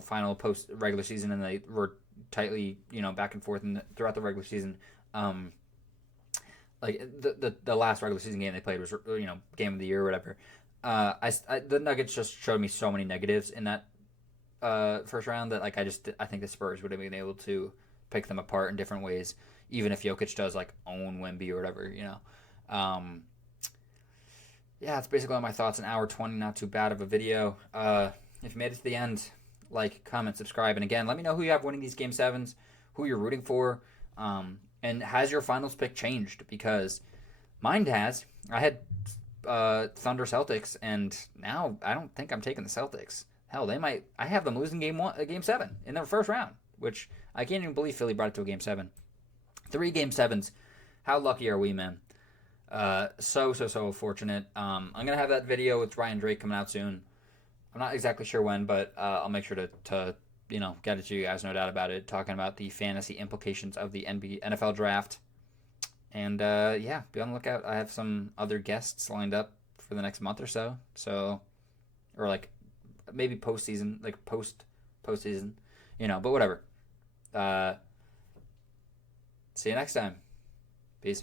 final post regular season and they were tightly back and forth throughout the regular season. Like the last regular season game they played was game of the year or whatever. The Nuggets just showed me so many negatives in that first round that like I think the Spurs would have been able to pick them apart in different ways, even if Jokic does like own Wemby or whatever. Yeah, that's basically all my thoughts. An hour 20, not too bad of a video. If you made it to the end, like, comment, subscribe, and again, let me know who you have winning these Game 7s, who you're rooting for, and has your finals pick changed? Because mine has. I had Thunder Celtics, and now I don't think I'm taking the Celtics. Hell, they might. I have them losing Game 7 in their first round, which I can't even believe Philly brought it to a Game 7. 3 Game 7s. How lucky are we, man? So fortunate. I'm gonna have that video with Ryan Drake coming out soon. I'm not exactly sure when, but I'll make sure to get it to you guys, no doubt about it. Talking about the fantasy implications of the NFL draft, and yeah, be on the lookout. I have some other guests lined up for the next month or so. Or like maybe postseason, like postseason, but whatever. See you next time. Peace.